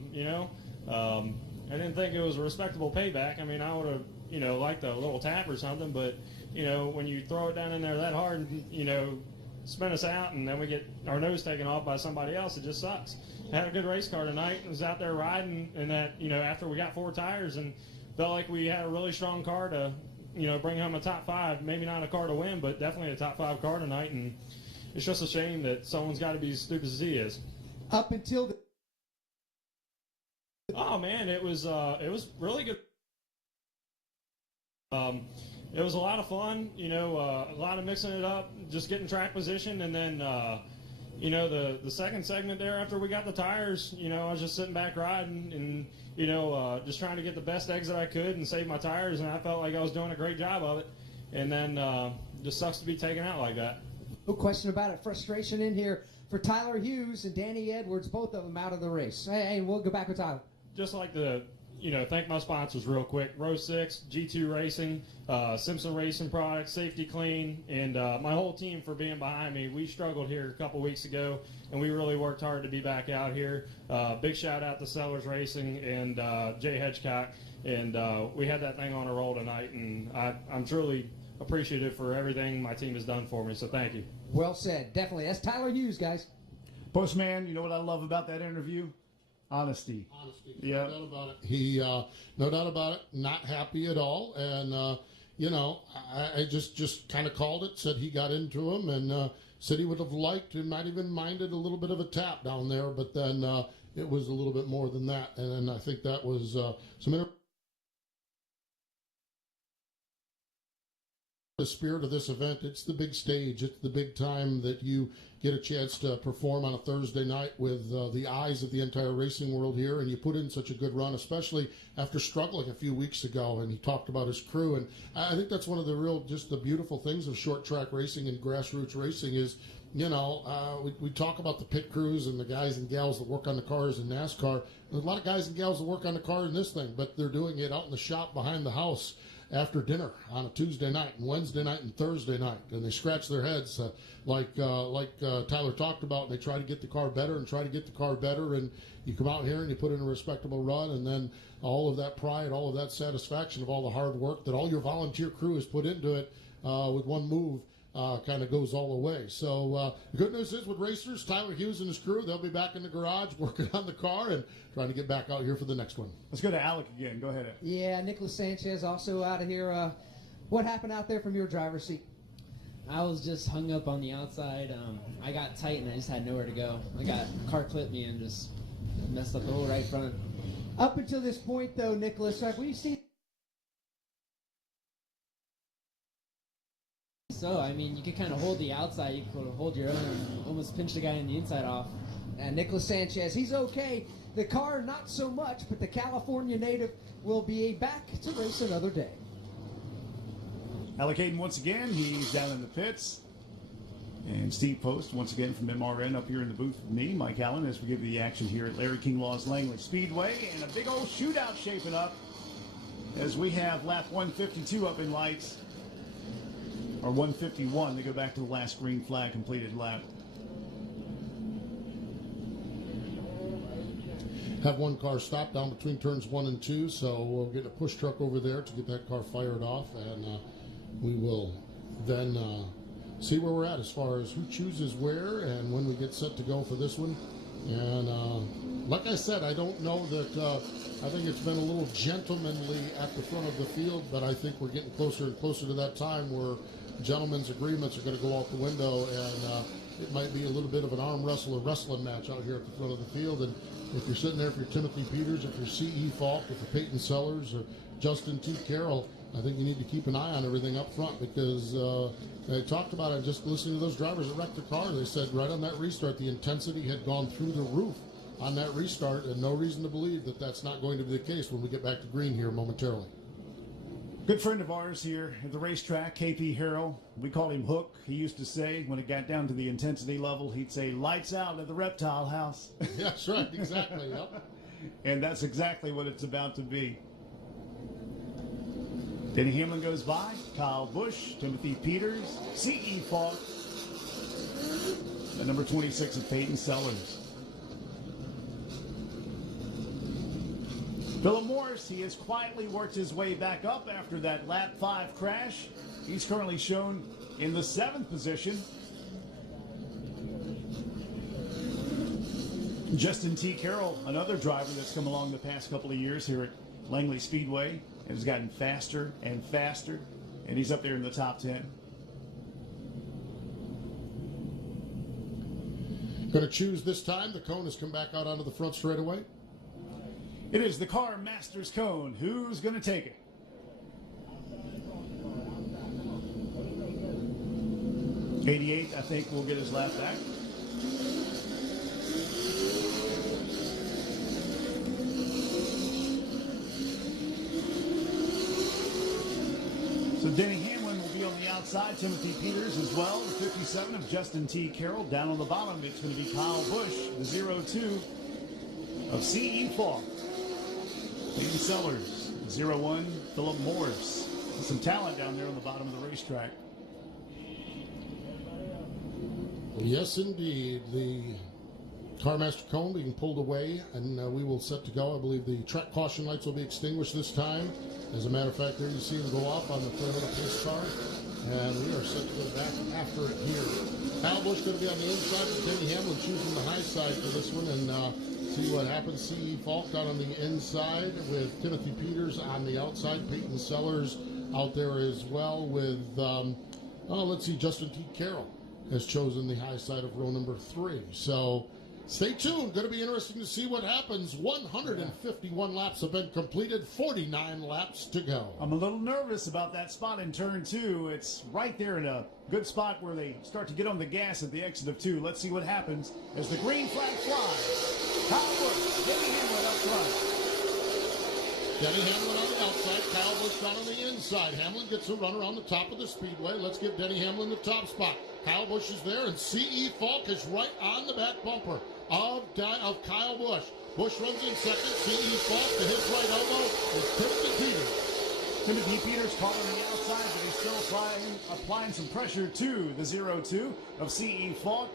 I didn't think it was a respectable payback. I mean, I would have, liked a little tap or something, but, when you throw it down in there that hard, spin us out, and then we get our nose taken off by somebody else. It just sucks. Had a good race car tonight, and was out there riding, and that, after we got 4 tires, and felt like we had a really strong car to, bring home a top 5. Maybe not a car to win, but definitely a top 5 car tonight. And it's just a shame that someone's got to be as stupid as he is. Up until the Oh man, it was really good. It was a lot of fun, a lot of mixing it up, just getting track position, and then the second segment there after we got the tires, I was just sitting back riding and just trying to get the best exit I could and save my tires, and I felt like I was doing a great job of it. And then just sucks to be taken out like that. No question about it. Frustration in here for Tyler Hughes and Danny Edwards, both of them out of the race. Hey, we'll go back with Tyler. Just like to, thank my sponsors real quick. Row 6, G2 Racing, Simpson Racing Products, Safety Clean, and my whole team for being behind me. We struggled here a couple weeks ago, and we really worked hard to be back out here. Big shout out to Sellers Racing and Jay Hedgecock. And we had that thing on a roll tonight, and I'm truly appreciative for everything my team has done for me, so thank you. Well said. Definitely. That's Tyler Hughes, guys. Postman, you know what I love about that interview? Honesty. Yeah. No doubt about it. He, no doubt about it, not happy at all. And, I just kind of called it, said he got into him, and said he would have liked, he might even minded a little bit of a tap down there, but then it was a little bit more than that. And I think that was some the spirit of this event. It's the big stage. It's the big time that you get a chance to perform on a Thursday night with the eyes of the entire racing world here, and you put in such a good run, especially after struggling a few weeks ago. And he talked about his crew, and I think that's one of the just the beautiful things of short track racing and grassroots racing is, we talk about the pit crews and the guys and gals that work on the cars in NASCAR. There's a lot of guys and gals that work on the car in this thing, but they're doing it out in the shop behind the house after dinner on a Tuesday night and Wednesday night and Thursday night, and they scratch their heads like Tyler talked about, and they try to get the car better and you come out here and you put in a respectable run, and then all of that pride, all of that satisfaction of all the hard work that all your volunteer crew has put into it with one move kind of goes all the way. So the good news is with racers, Tyler Hughes and his crew, they'll be back in the garage working on the car and trying to get back out here for the next one. Let's go to Alec again. Go ahead. Yeah, Nicholas Sanchez also out of here. What happened out there from your driver's seat? I was just hung up on the outside. I got tight and I just had nowhere to go. Car clipped me and just messed up the whole right front. Up until this point, though, Nicholas, have we seen? So, I mean, you could kind of hold the outside. You could hold your own and almost pinch the guy on the inside off. And Nicholas Sanchez, he's okay. The car, not so much, but the California native will be back to race another day. Alec Hayden once again, he's down in the pits. And Steve Post, once again from MRN, up here in the booth with me, Mike Allen, as we give you the action here at Larry King Law's Langley Speedway. And a big old shootout shaping up as we have lap 152 up in lights. Or 151, they go back to the last green flag completed lap. Have one car stopped down between turns 1 and 2, so we'll get a push truck over there to get that car fired off, and we will then see where we're at as far as who chooses where and when we get set to go for this one. And like I said, I don't know that I think it's been a little gentlemanly at the front of the field, but I think we're getting closer and closer to that time where gentlemen's agreements are going to go out the window, and it might be a little bit of an arm wrestle or wrestling match out here at the front of the field. And if you're sitting there, if you're Timothy Peters, if you're C.E. Falk, if you're Peyton Sellers or Justin T. Carroll, I think you need to keep an eye on everything up front, because they talked about it just listening to those drivers that wrecked their car. They said right on that restart, the intensity had gone through the roof on that restart, and no reason to believe that that's not going to be the case when we get back to green here momentarily. Good friend of ours here at the racetrack, KP Harrell. We called him Hook. He used to say when it got down to the intensity level, he'd say, "Lights out at the reptile house." That's right, exactly, yep. And that's exactly what it's about to be. Denny Hamlin goes by, Kyle Busch, Timothy Peters, C.E. Falk, and number 26 of Peyton Sellers. Philip Morris, he has quietly worked his way back up after that lap 5 crash. He's currently shown in the 7th position. Justin T. Carroll, another driver that's come along the past couple of years here at Langley Speedway, and has gotten faster and faster, and he's up there in the top 10. Going to choose this time. The cone has come back out onto the front straightaway. It is the Car Masters cone. Who's going to take it? '88, I think, will get his lap back. So Denny Hamlin will be on the outside. Timothy Peters as well. The 57 of Justin T. Carroll. Down on the bottom, it's going to be Kyle Busch, the 02 of C.E. Falk. Peyton Sellers, 01, Philip Morris. Some talent down there on the bottom of the racetrack. Yes, indeed. The CarMaster cone being pulled away, and we will set to go. I believe the track caution lights will be extinguished this time. As a matter of fact, there you see them go off on the Toyota pace car, and we are set to go back after it here. Kyle Busch going to be on the inside, with Denny Hamlin choosing the high side for this one, and see what happens. C.E. Falk down on the inside with Timothy Peters on the outside. Peyton Sellers out there as well with, let's see, Justin T. Carroll has chosen the high side of row number 3. So stay tuned. Going to be interesting to see what happens. 151 laps have been completed, 49 laps to go. I'm a little nervous about that spot in turn 2. It's right there in a good spot where they start to get on the gas at the exit of 2. Let's see what happens as the green flag flies. Kyle Busch, Denny Hamlin up front. Denny Hamlin on the outside, Kyle Busch down on the inside. Hamlin gets a run around the top of the speedway. Let's give Denny Hamlin the top spot. Kyle Busch is there, and C.E. Falk is right on the back bumper of Kyle Busch. Busch runs in second. C.E. Falk to his right elbow is Timothy Peters. Timothy Peters caught on the outside, but he's still applying some pressure to the 02 of C.E. Falk.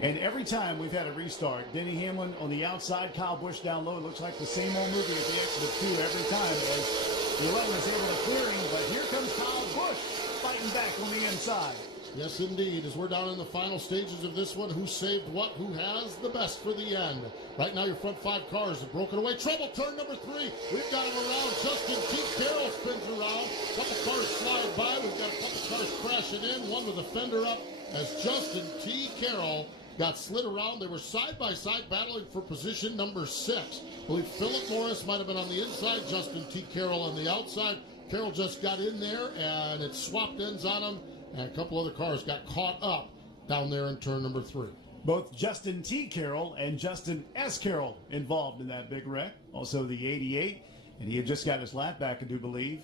And every time we've had a restart, Denny Hamlin on the outside, Kyle Busch down low. It looks like the same old movie at the exit of 2 every time as the 11 is able to clear him. But here comes Kyle Busch fighting back on the inside. Yes, indeed. As we're down in the final stages of this one, who saved what? Who has the best for the end? Right now, your front 5 cars have broken away. Trouble, turn number 3. We've got him around. Justin T. Carroll spins around. A couple cars slide by. We've got a couple cars crashing in. One with a fender up as Justin T. Carroll got slid around. They were side by side battling for position number 6. I believe Philip Morris might have been on the inside. Justin T. Carroll on the outside. Carroll just got in there, and it swapped ends on him. And a couple other cars got caught up down there in turn number 3. Both Justin T. Carroll and Justin S. Carroll involved in that big wreck. Also the 88, and he had just got his lap back, I do believe.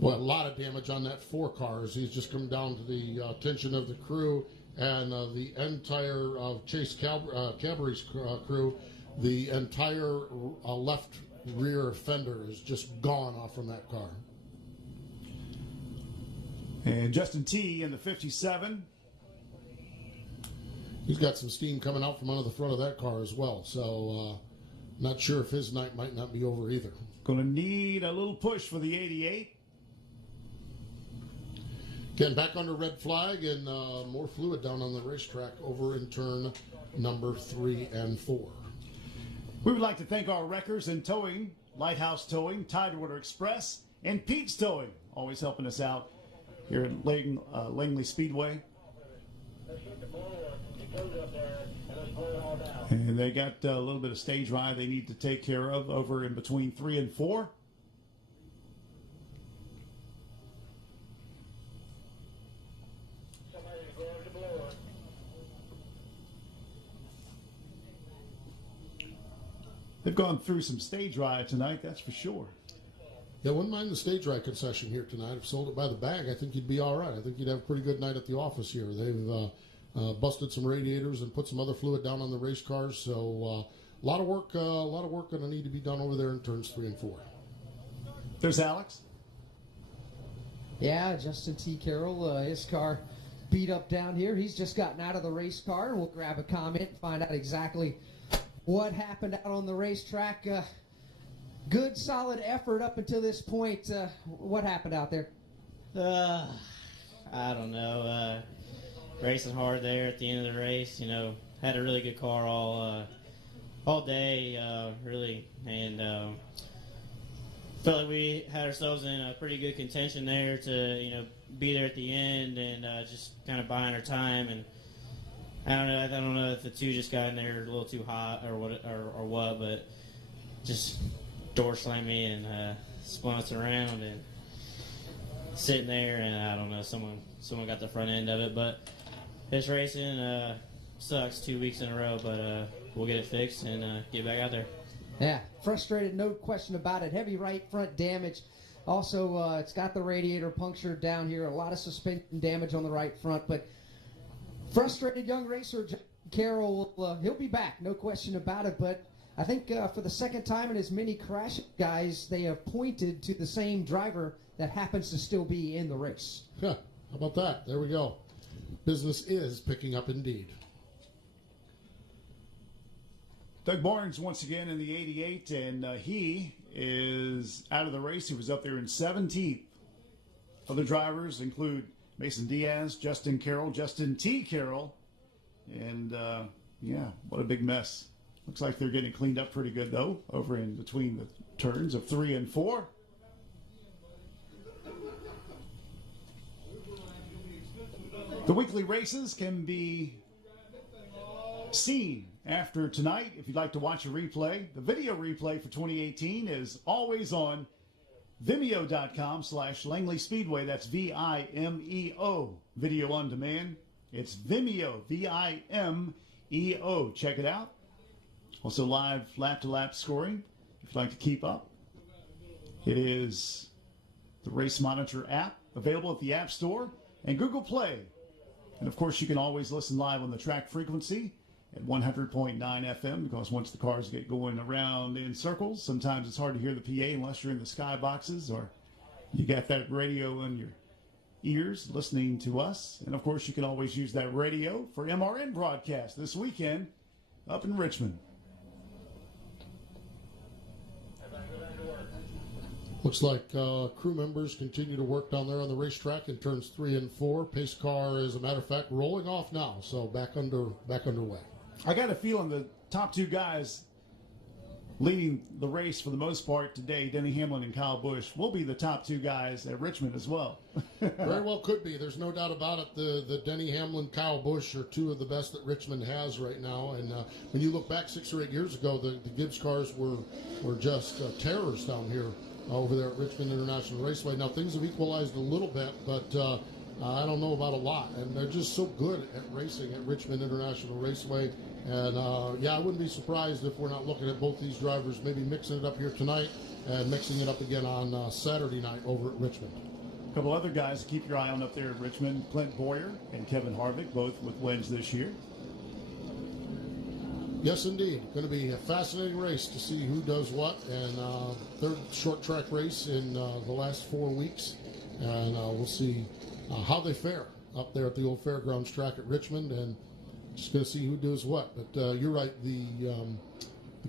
Well, a lot of damage on that 4 cars. He's just come down to the attention of the crew and the entire Chase Cabaret's crew. The entire left rear fender is just gone off from that car. And Justin T. in the 57. He's got some steam coming out from under the front of that car as well. So not sure if his night might not be over either. Going to need a little push for the 88. Getting back under red flag and more fluid down on the racetrack over in turn number 3 and 4. We would like to thank our wreckers in towing, Lighthouse Towing, Tidewater Express, and Pete's Towing, always helping us out here at Langley Speedway. And they got a little bit of stage ride they need to take care of over in between 3 and 4. They've gone through some stage ride tonight, that's for sure. Yeah, wouldn't mind the stage ride concession here tonight. If sold it by the bag, I think you'd be all right. I think you'd have a pretty good night at the office here. They've busted some radiators and put some other fluid down on the race cars. So a lot of work going to need to be done over there in turns 3 and 4. There's Alex. Yeah, Justin T. Carroll, his car beat up down here. He's just gotten out of the race car. We'll grab a comment, find out exactly what happened out on the racetrack. Good, solid effort up until this point. What happened out there? I don't know. racing hard there at the end of the race. You know, had a really good car all day, really, and felt like we had ourselves in a pretty good contention there to, you know, be there at the end and just kind of buying our time. And I don't know if the two just got in there a little too hot or what, but just door slammed me and spun us around and sitting there, and I don't know, someone got the front end of it. But this racing sucks 2 weeks in a row, but we'll get it fixed and get back out there. Yeah, frustrated, no question about it. Heavy right front damage. Also, it's got the radiator punctured down here. A lot of suspension damage on the right front. But frustrated young racer Carroll, he'll be back, no question about it. But I think for the second time in as many crash guys, they have pointed to the same driver that happens to still be in the race. Yeah, how about that? There we go. Business is picking up indeed. Doug Barnes once again in the 88, and he is out of the race. He was up there in 17th. Other drivers include Mason Diaz, Justin Carroll, Justin T. Carroll, and yeah, what a big mess. Looks like they're getting cleaned up pretty good, though, over in between the turns of 3 and 4. The weekly races can be seen after tonight. If you'd like to watch a replay, the video replay for 2018 is always on Vimeo.com/Langley Speedway. That's Vimeo, video on demand. It's Vimeo, Vimeo. Check it out. Also live lap-to-lap scoring, if you'd like to keep up. It is the Race Monitor app, available at the App Store and Google Play. And, of course, you can always listen live on the track frequency at 100.9 FM, because once the cars get going around in circles, sometimes it's hard to hear the PA unless you're in the sky boxes or you got that radio in your ears listening to us. And, of course, you can always use that radio for MRN broadcast this weekend up in Richmond. Looks like crew members continue to work down there on the racetrack in turns 3 and 4. Pace car, as a matter of fact, rolling off now, so back underway. I got a feeling the top two guys leading the race for the most part today, Denny Hamlin and Kyle Busch, will be the top two guys at Richmond as well. Very well could be. There's no doubt about it. The Denny Hamlin, Kyle Busch are two of the best that Richmond has right now. And when you look back 6 or 8 years ago, the Gibbs cars were just terrors down here over there at Richmond International Raceway. Now, things have equalized a little bit, but I don't know about a lot. And they're just so good at racing at Richmond International Raceway. And, yeah, I wouldn't be surprised if we're not looking at both these drivers maybe mixing it up here tonight and mixing it up again on Saturday night over at Richmond. A couple other guys to keep your eye on up there at Richmond, Clint Boyer and Kevin Harvick, both with wins this year. Yes, indeed. Going to be a fascinating race to see who does what. And third short track race in the last 4 weeks. And we'll see how they fare up there at the old Fairgrounds track at Richmond. And just going to see who does what. But you're right. The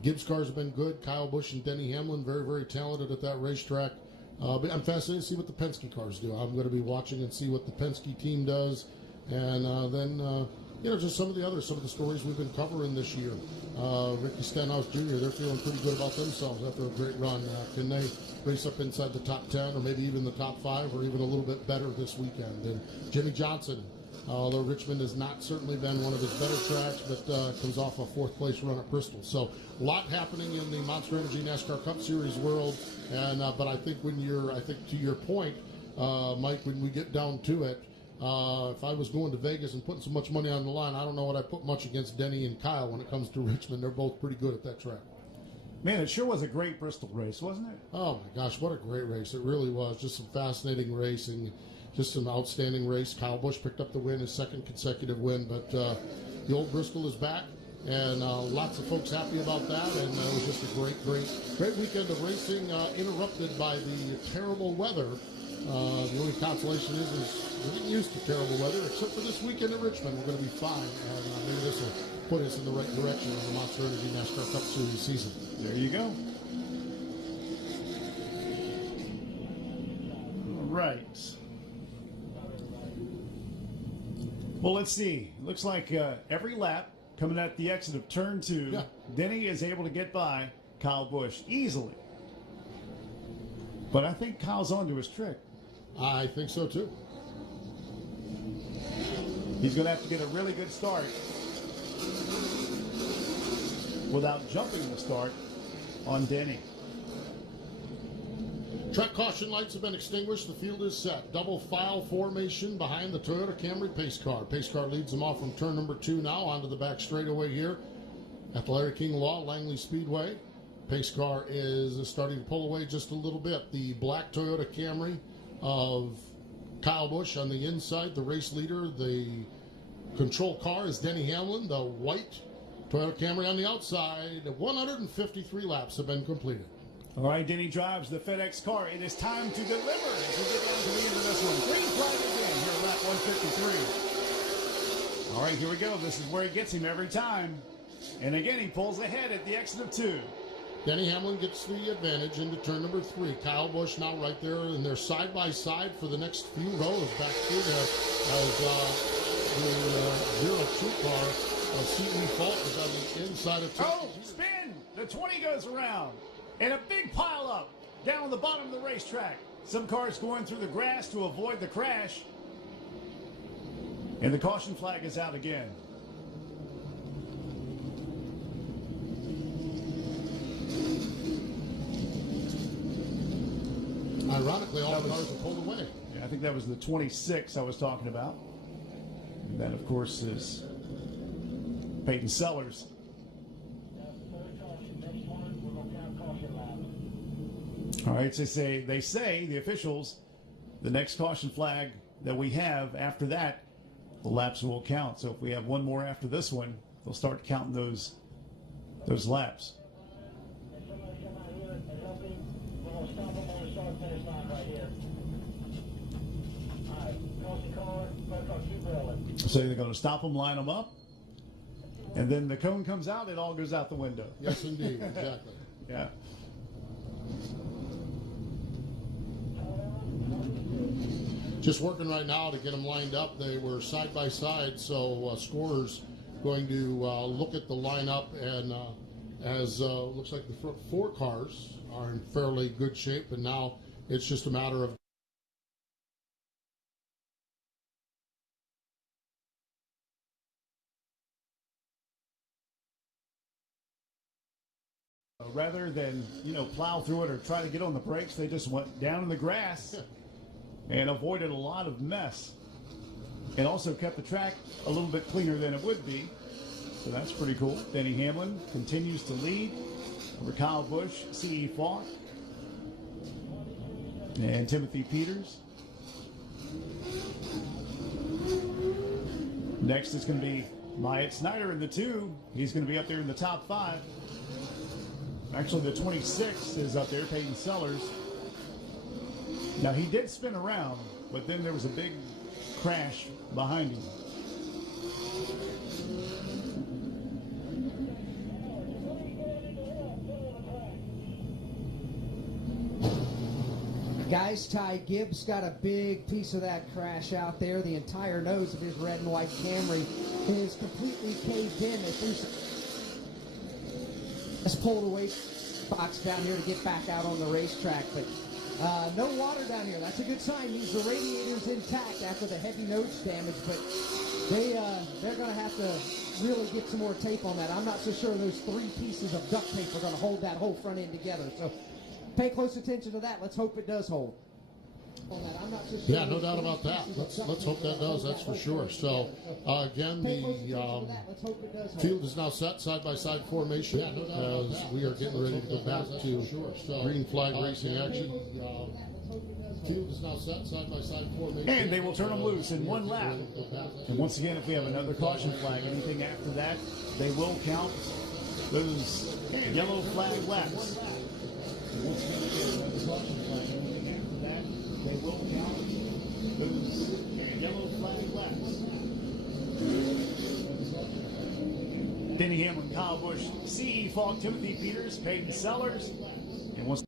Gibbs cars have been good. Kyle Busch and Denny Hamlin, very, very talented at that racetrack. But I'm fascinated to see what the Penske cars do. I'm going to be watching and see what the Penske team does. And then... you know, just some of the stories we've been covering this year. Ricky Stenhouse Jr., they're feeling pretty good about themselves after a great run. Can they race up inside the top 10 or maybe even the top 5 or even a little bit better this weekend? And Jimmy Johnson, although Richmond has not certainly been one of his better tracks, but comes off a 4th place run at Bristol. So a lot happening in the Monster Energy NASCAR Cup Series world. And but I think to your point, Mike, when we get down to it, if I was going to Vegas and putting so much money on the line, I don't know what I'd put much against Denny and Kyle when it comes to Richmond. They're both pretty good at that track. Man, it sure was a great Bristol race, wasn't it? Oh, my gosh, what a great race. It really was. Just some fascinating racing, just some outstanding race. Kyle Busch picked up the win, his 2nd consecutive win. But the old Bristol is back, and lots of folks happy about that. And it was just a great weekend of racing, interrupted by the terrible weather. The only consolation is we're getting used to terrible weather, except for this weekend at Richmond. We're going to be fine, and maybe this will put us in the right direction in the Monster Energy NASCAR Cup Series season. There you go. All right. Well, let's see. It looks like every lap coming at the exit of turn 2, Yeah. Denny is able to get by Kyle Busch easily. But I think Kyle's onto his trick. I think so too. He's going to have to get a really good start without jumping the start on Denny. Track caution lights have been extinguished. The field is set. Double file formation behind the Toyota Camry pace car. Pace car leads them off from turn number 2 now onto the back straightaway here at the Larry King Law, Langley Speedway. Pace car is starting to pull away just a little bit. The black Toyota Camry of Kyle Busch on the inside, the race leader. The control car is Denny Hamlin. The white Toyota Camry on the outside. 153 laps have been completed. All right, Denny drives the FedEx car. It is time to deliver as we get down to the end of this one. Green flag again here at lap 153. All right, here we go. This is where he gets him every time. And again, he pulls ahead at the exit of 2. Denny Hamlin gets the advantage into turn number 3. Kyle Busch now right there, and they're side by side for the next few rows back through there as the 02 car of CE Fault is on the inside of 2. Oh, spin! The 20 goes around. And a big pile up down on the bottom of the racetrack. Some cars going through the grass to avoid the crash. And the caution flag is out again. Ironically, all the cars are pulled away. Yeah, I think that was the 26 I was talking about. And that, of course, is Peyton Sellers. All right, so they say, the officials, the next caution flag that we have after that, the laps will count. So if we have one more after this one, they'll start counting those laps. So they're going to stop them, line them up, and then the cone comes out, it all goes out the window. Yes, indeed, exactly. Yeah. Just working right now to get them lined up. They were side by side, so scorers going to look at the lineup, and as looks like the front 4 cars are in fairly good shape, and now it's just a matter of rather than plow through it or try to get on the brakes, they just went down in the grass and avoided a lot of mess, and also kept the track a little bit cleaner than it would be. So that's pretty cool. Denny Hamlin continues to lead over Kyle Busch, CE Falk, and Timothy Peters. Next is going to be Myatt Snyder in the 2. He's going to be up there in the top 5. Actually, the 26 is up there, Peyton Sellers. Now, he did spin around, but then there was a big crash behind him. Guys, Ty Gibbs got a big piece of that crash out there. The entire nose of his red and white Camry is completely caved in. It's pulled away box down here to get back out on the racetrack, but no water down here. That's a good sign. Means the radiator's intact after the heavy nose damage, but they're going to have to really get some more tape on that. I'm not so sure those 3 pieces of duct tape are going to hold that whole front end together. So pay close attention to that. Let's hope it does hold. I'm not so sure. Yeah, no doubt about that. Let's hope that does. That's for sure. So again, the field is now set side by side formation as we are getting ready to go back to green flag racing action. Field is now set side by side formation. And they will turn them loose in 1 lap. And once again, if we have another caution flag, anything after that, they will count those yellow flag laps. And once again, if we have another caution flag, anything after that, they will count those yellow flag laps. Denny Hamlin, Kyle Busch, CE Falk, Timothy Peters, Peyton Sellers, and once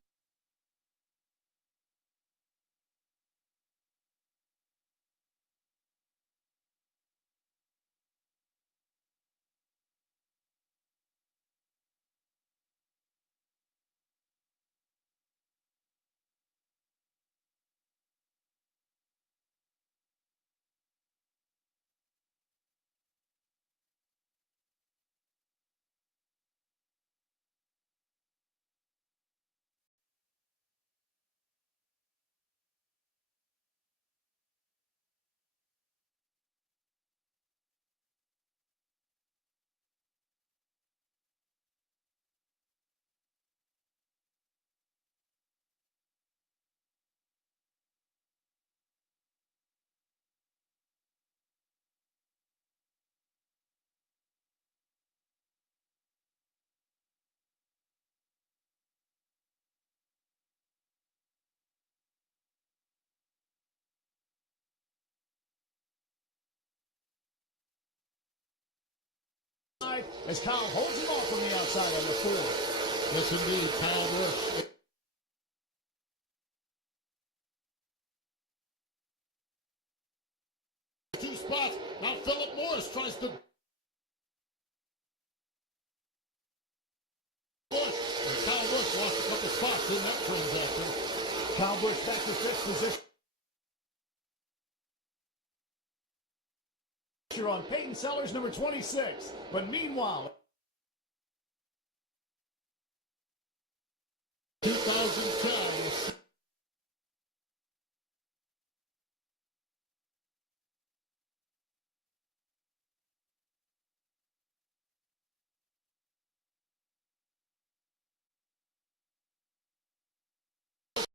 as Kyle holds him off on the outside on the 4. Yes, indeed. Kyle Busch. Two spots. Now Philip Morris tries to. Busch. And Kyle Busch lost a couple spots in that transaction. Kyle Busch back to 5th position. On Peyton Sellers, number 26. But meanwhile, 2010.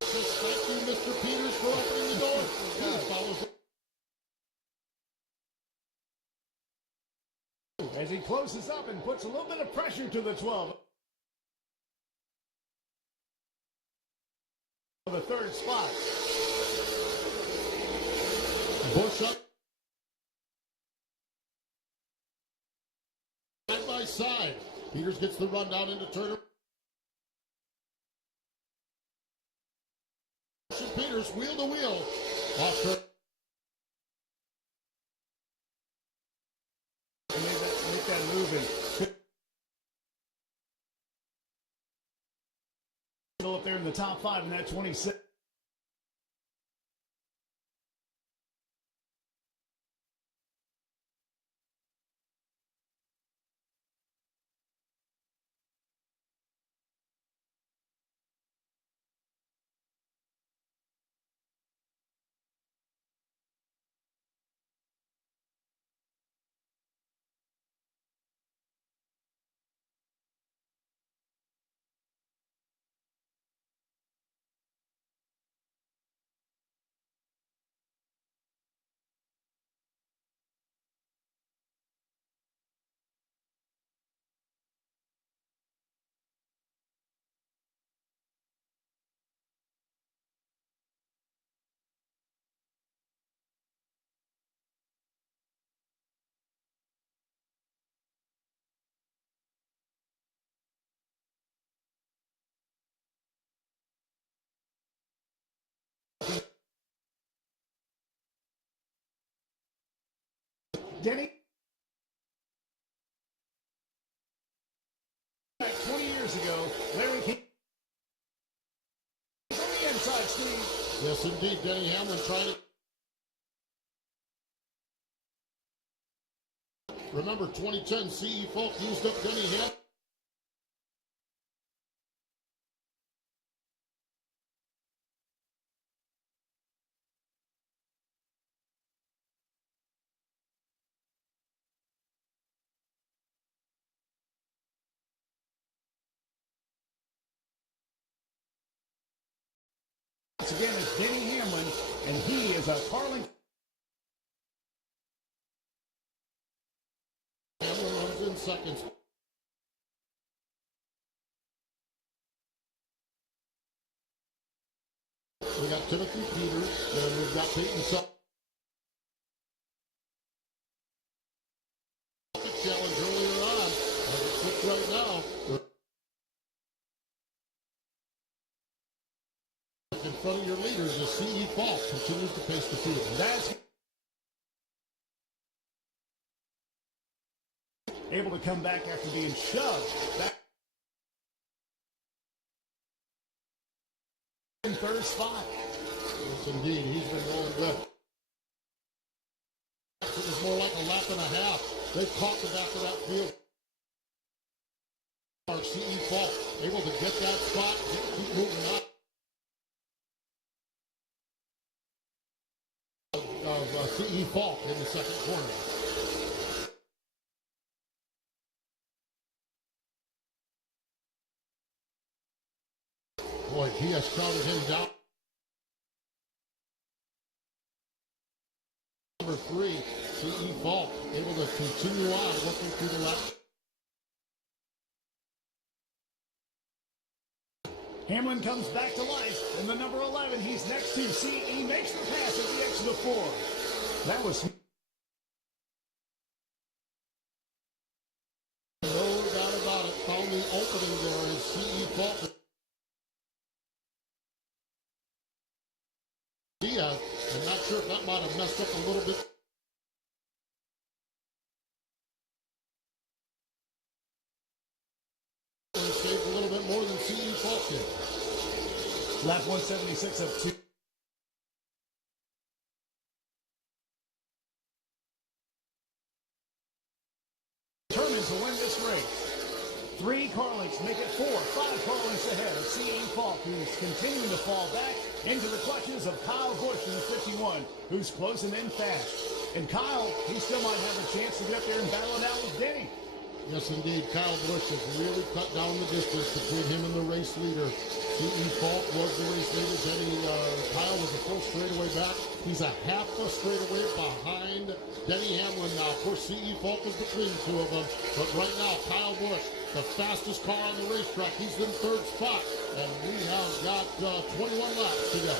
Thank you, Mr. Peters, for opening the door. He follows it. as he closes up and puts a little bit of pressure to the 12. The 3rd spot. Busch up. Side by side. Peters gets the run down into Turner. Peters wheel to wheel. Off Turner. Make that move and up there in the top 5 in that 26. Denny, back 20 years ago, Larry King on the inside, Steve. Yes, indeed. Denny Hamlin trying to. Remember, 2010 CE Folk used up Denny Hamlin. Once again, it's Denny Hamlin, and he is a Carlin. Hamlin runs in seconds. We got Timothy Peters, and we've got Peyton Sellers. Challenge earlier on. As it sits right now. In front of your leaders, as CE Falk continues to pace the field. That's able to come back after being shoved back in 3rd spot. Yes, indeed. He's been rolling good. It was more like a lap and a half. They've caught the back of that field. Our CE Falk able to get that spot, keep moving up. Of CE Falk in the 2nd corner. Boy, he has crowded him down. Number 3, CE Falk, able to continue on working through the left. Hamlin comes back to life in the number 11. He's next to CE, makes the pass at the edge of the 4. That was Garcia. I'm not sure if that might have messed up a little bit. Saved a little bit more than CE Falk did. Lap 176 of 2. Determined to win this race. 3 car lengths make it 4. 5 car lengths ahead of CE Falk, who's continuing to fall back into the clutches of Kyle Busch in the 51, who's closing in fast. And Kyle, he still might have a chance to get up there and battle it out with Denny. Yes, indeed. Kyle Busch has really cut down the distance between him and the race leader. CE Falk was the race leader. Kyle was a full straightaway back. He's a half a straightaway behind Denny Hamlin now. Of course, CE Falk is between the two of them. But right now, Kyle Busch, the fastest car on the racetrack. He's in 3rd spot. And we have got 21 laps to go.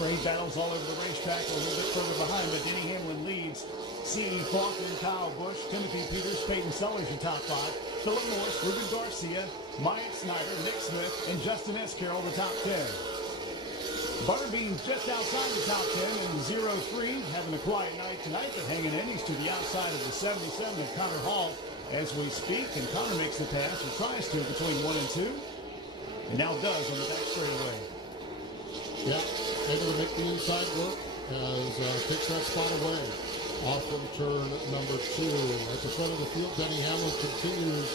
Great battles all over the racetrack. A little bit further behind, but Denny Hamlin leads. CE Falk and Kyle Busch, Timothy Peters, Peyton Sellers your top 5. Philip Morris, Ruben Garcia, Mike Snyder, Nick Smith, and Justin S. Carroll, the top 10. Butterbean's just outside the top 10 in 0-3, having a quiet night tonight, but hanging in. He's to the outside of the 77 of Connor Hall as we speak, and Connor makes the pass or tries to between 1 and 2, and now does on the back straightaway. Yeah, able to make the inside work as takes that spot away. Off from turn number 2. At the front of the field, Denny Hamlin continues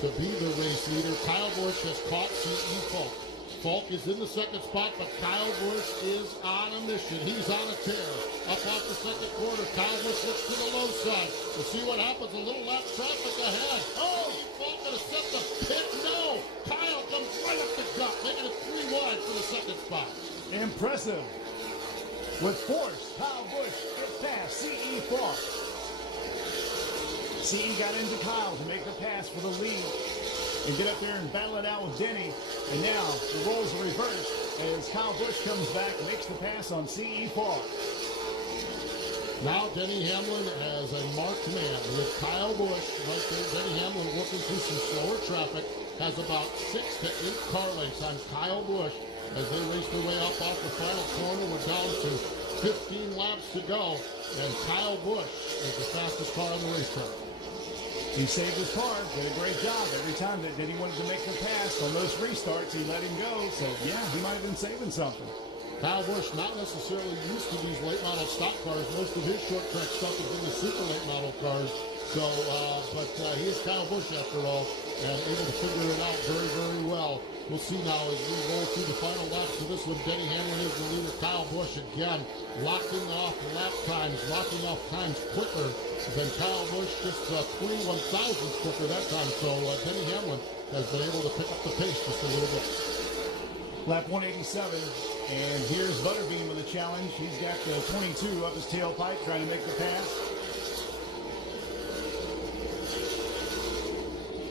to be the race leader. Kyle Busch has caught CE Falk. Falk is in the 2nd spot, but Kyle Busch is on a mission. He's on a tear. Up off the 2nd quarter, Kyle Busch looks to the low side. We'll see what happens. A little lap traffic ahead. Oh, Falk going to set the pit. No! Kyle comes right up the gut, making it 3 wide for the 2nd spot. Impressive. With force, Kyle Busch gets past CE Falk. CE got into Kyle to make the pass for the lead and get up there and battle it out with Denny. And now the roles are reversed as Kyle Busch comes back and makes the pass on CE Falk. Now Denny Hamlin as a marked man with Kyle Busch right there. Denny Hamlin working through some slower traffic, has about 6 to 8 car lengths on Kyle Busch. As they race their way up off the final corner, we're down to 15 laps to go, and Kyle Busch is the fastest car on the racetrack. He saved his car, did a great job. Every time that he wanted to make the pass on those restarts, he let him go. So, yeah, he might have been saving something. Kyle Busch not necessarily used to these late model stock cars. Most of his short track stuff is in the super late model cars. So, but he is Kyle Busch after all, and able to figure it out very, very well. We'll see now as we roll through the final laps of this one. Denny Hamlin is the leader. Kyle Busch again locking off lap times, locking off times quicker than Kyle Busch, just 21 thousandths quicker that time. So Denny Hamlin has been able to pick up the pace just a little bit. Lap 187, and here's Butterbean with a challenge. He's got the 22 up his tailpipe trying to make the pass.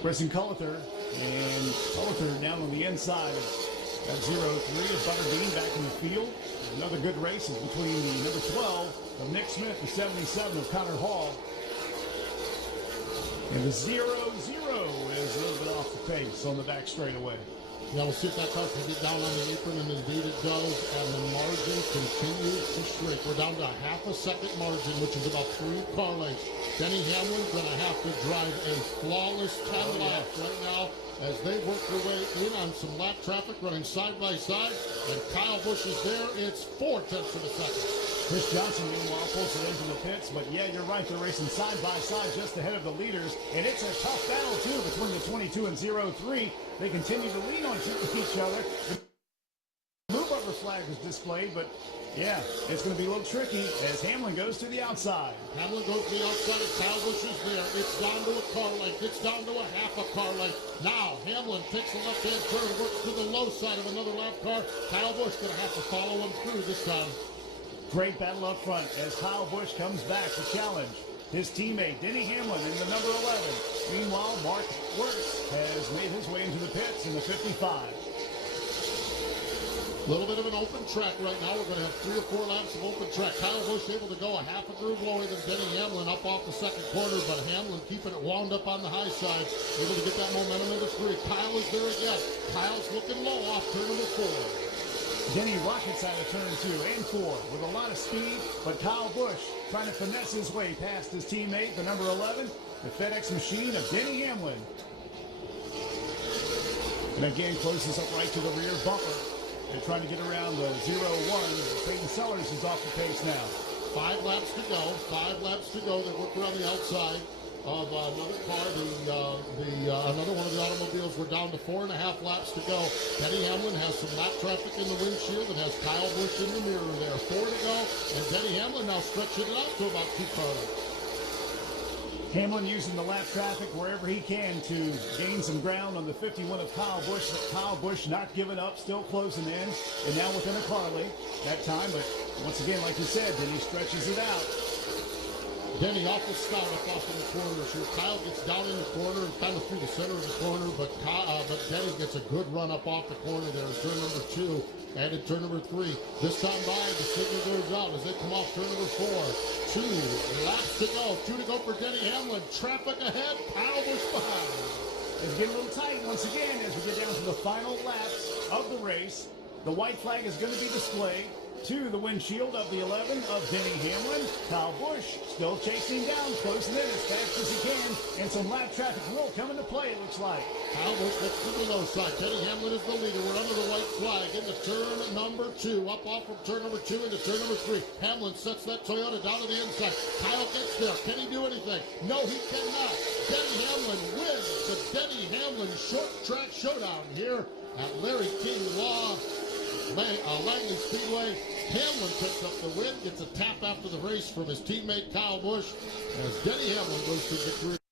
Bryson Coulthard, and Coulthard down on the inside of 0-3 of Butterbean back in the field. Another good race is between the number 12 of Nick Smith and 77 of Connor Hall. And the 0-0 is a little bit off the pace on the back straightaway. Yeah, we'll see if that car can get down on the apron, and indeed it does, and the margin continues to shrink. We're down to a half a second margin, which is about 3 car lengths. Denny Hamlin's going to have to drive a flawless 10 laps right now as they work their way in on some lap traffic running side by side, and Kyle Busch is there. It's 4/10 of a second. Chris Johnson, meanwhile, pulls it into the pits, but yeah, you're right, they're racing side by side just ahead of the leaders, and it's a tough battle, too, between the 22 and 0-3. They continue to lean on each other. The move-over flag was displayed, but yeah, it's going to be a little tricky as Hamlin goes to the outside. Hamlin goes to the outside, and Kyle Busch is there. It's down to a car length. It's down to a half a car length. Now, Hamlin takes a left-hand turn, works to the low side of another lap car. Kyle Busch going to have to follow him through this time. Great battle up front as Kyle Busch comes back to challenge his teammate, Denny Hamlin, in the number 11. Meanwhile, Mark Wirtz has made his way into the pits in the 55. A little bit of an open track right now. We're going to have 3 or 4 laps of open track. Kyle Busch able to go a half a groove lower than Denny Hamlin up off the second corner, but Hamlin keeping it wound up on the high side, able to get that momentum into 3. Kyle is there again. Kyle's looking low off turn number 4. Denny rockets out of turn 2 and 4 with a lot of speed, but Kyle Busch trying to finesse his way past his teammate, the number 11, the FedEx machine of Denny Hamlin. And again, closes up right to the rear bumper. They're trying to get around the 0-1. Peyton Sellers is off the pace now. 5 laps to go. 5 laps to go. They work around the outside of another car. Another one of the automobiles. We're down to 4.5 laps to go. Denny Hamlin has some lap traffic in the windshield and has Kyle Busch in the mirror there. 4 to go, and Denny Hamlin now stretching it out to about 2 cars. Hamlin using the lap traffic wherever he can to gain some ground on the 51 of Kyle Busch. Kyle Busch not giving up, still closing in, and now within a car length that time. But once again, like you said, Denny stretches it out. Denny awful stout up off in the corners here. Kyle gets down in the corner and kind of through the center of the corner, but Denny gets a good run up off the corner there in turn number 2 and in turn number 3. This time by, the signal goes out as they come off turn number 4. 2 laps to go. 2 to go for Denny Hamlin. Traffic ahead. Kyle Busch behind. It's getting a little tight once again as we get down to the final laps of the race. The white flag is going to be displayed to the windshield of the 11 of Denny Hamlin. Kyle Busch still chasing down, closing in as fast as he can, and some lap traffic will come into play, it looks like. Kyle Busch gets to the low side. Denny Hamlin is the leader. We're under the white flag into turn number 2. Up off from turn number 2 into turn number 3. Hamlin sets that Toyota down to the inside. Kyle gets there. Can he do anything? No, he cannot. Denny Hamlin wins the Denny Hamlin Short Track Showdown here at Larry King Law Langley Speedway. Hamlin picks up the win, gets a tap after the race from his teammate Kyle Busch as Denny Hamlin goes to victory.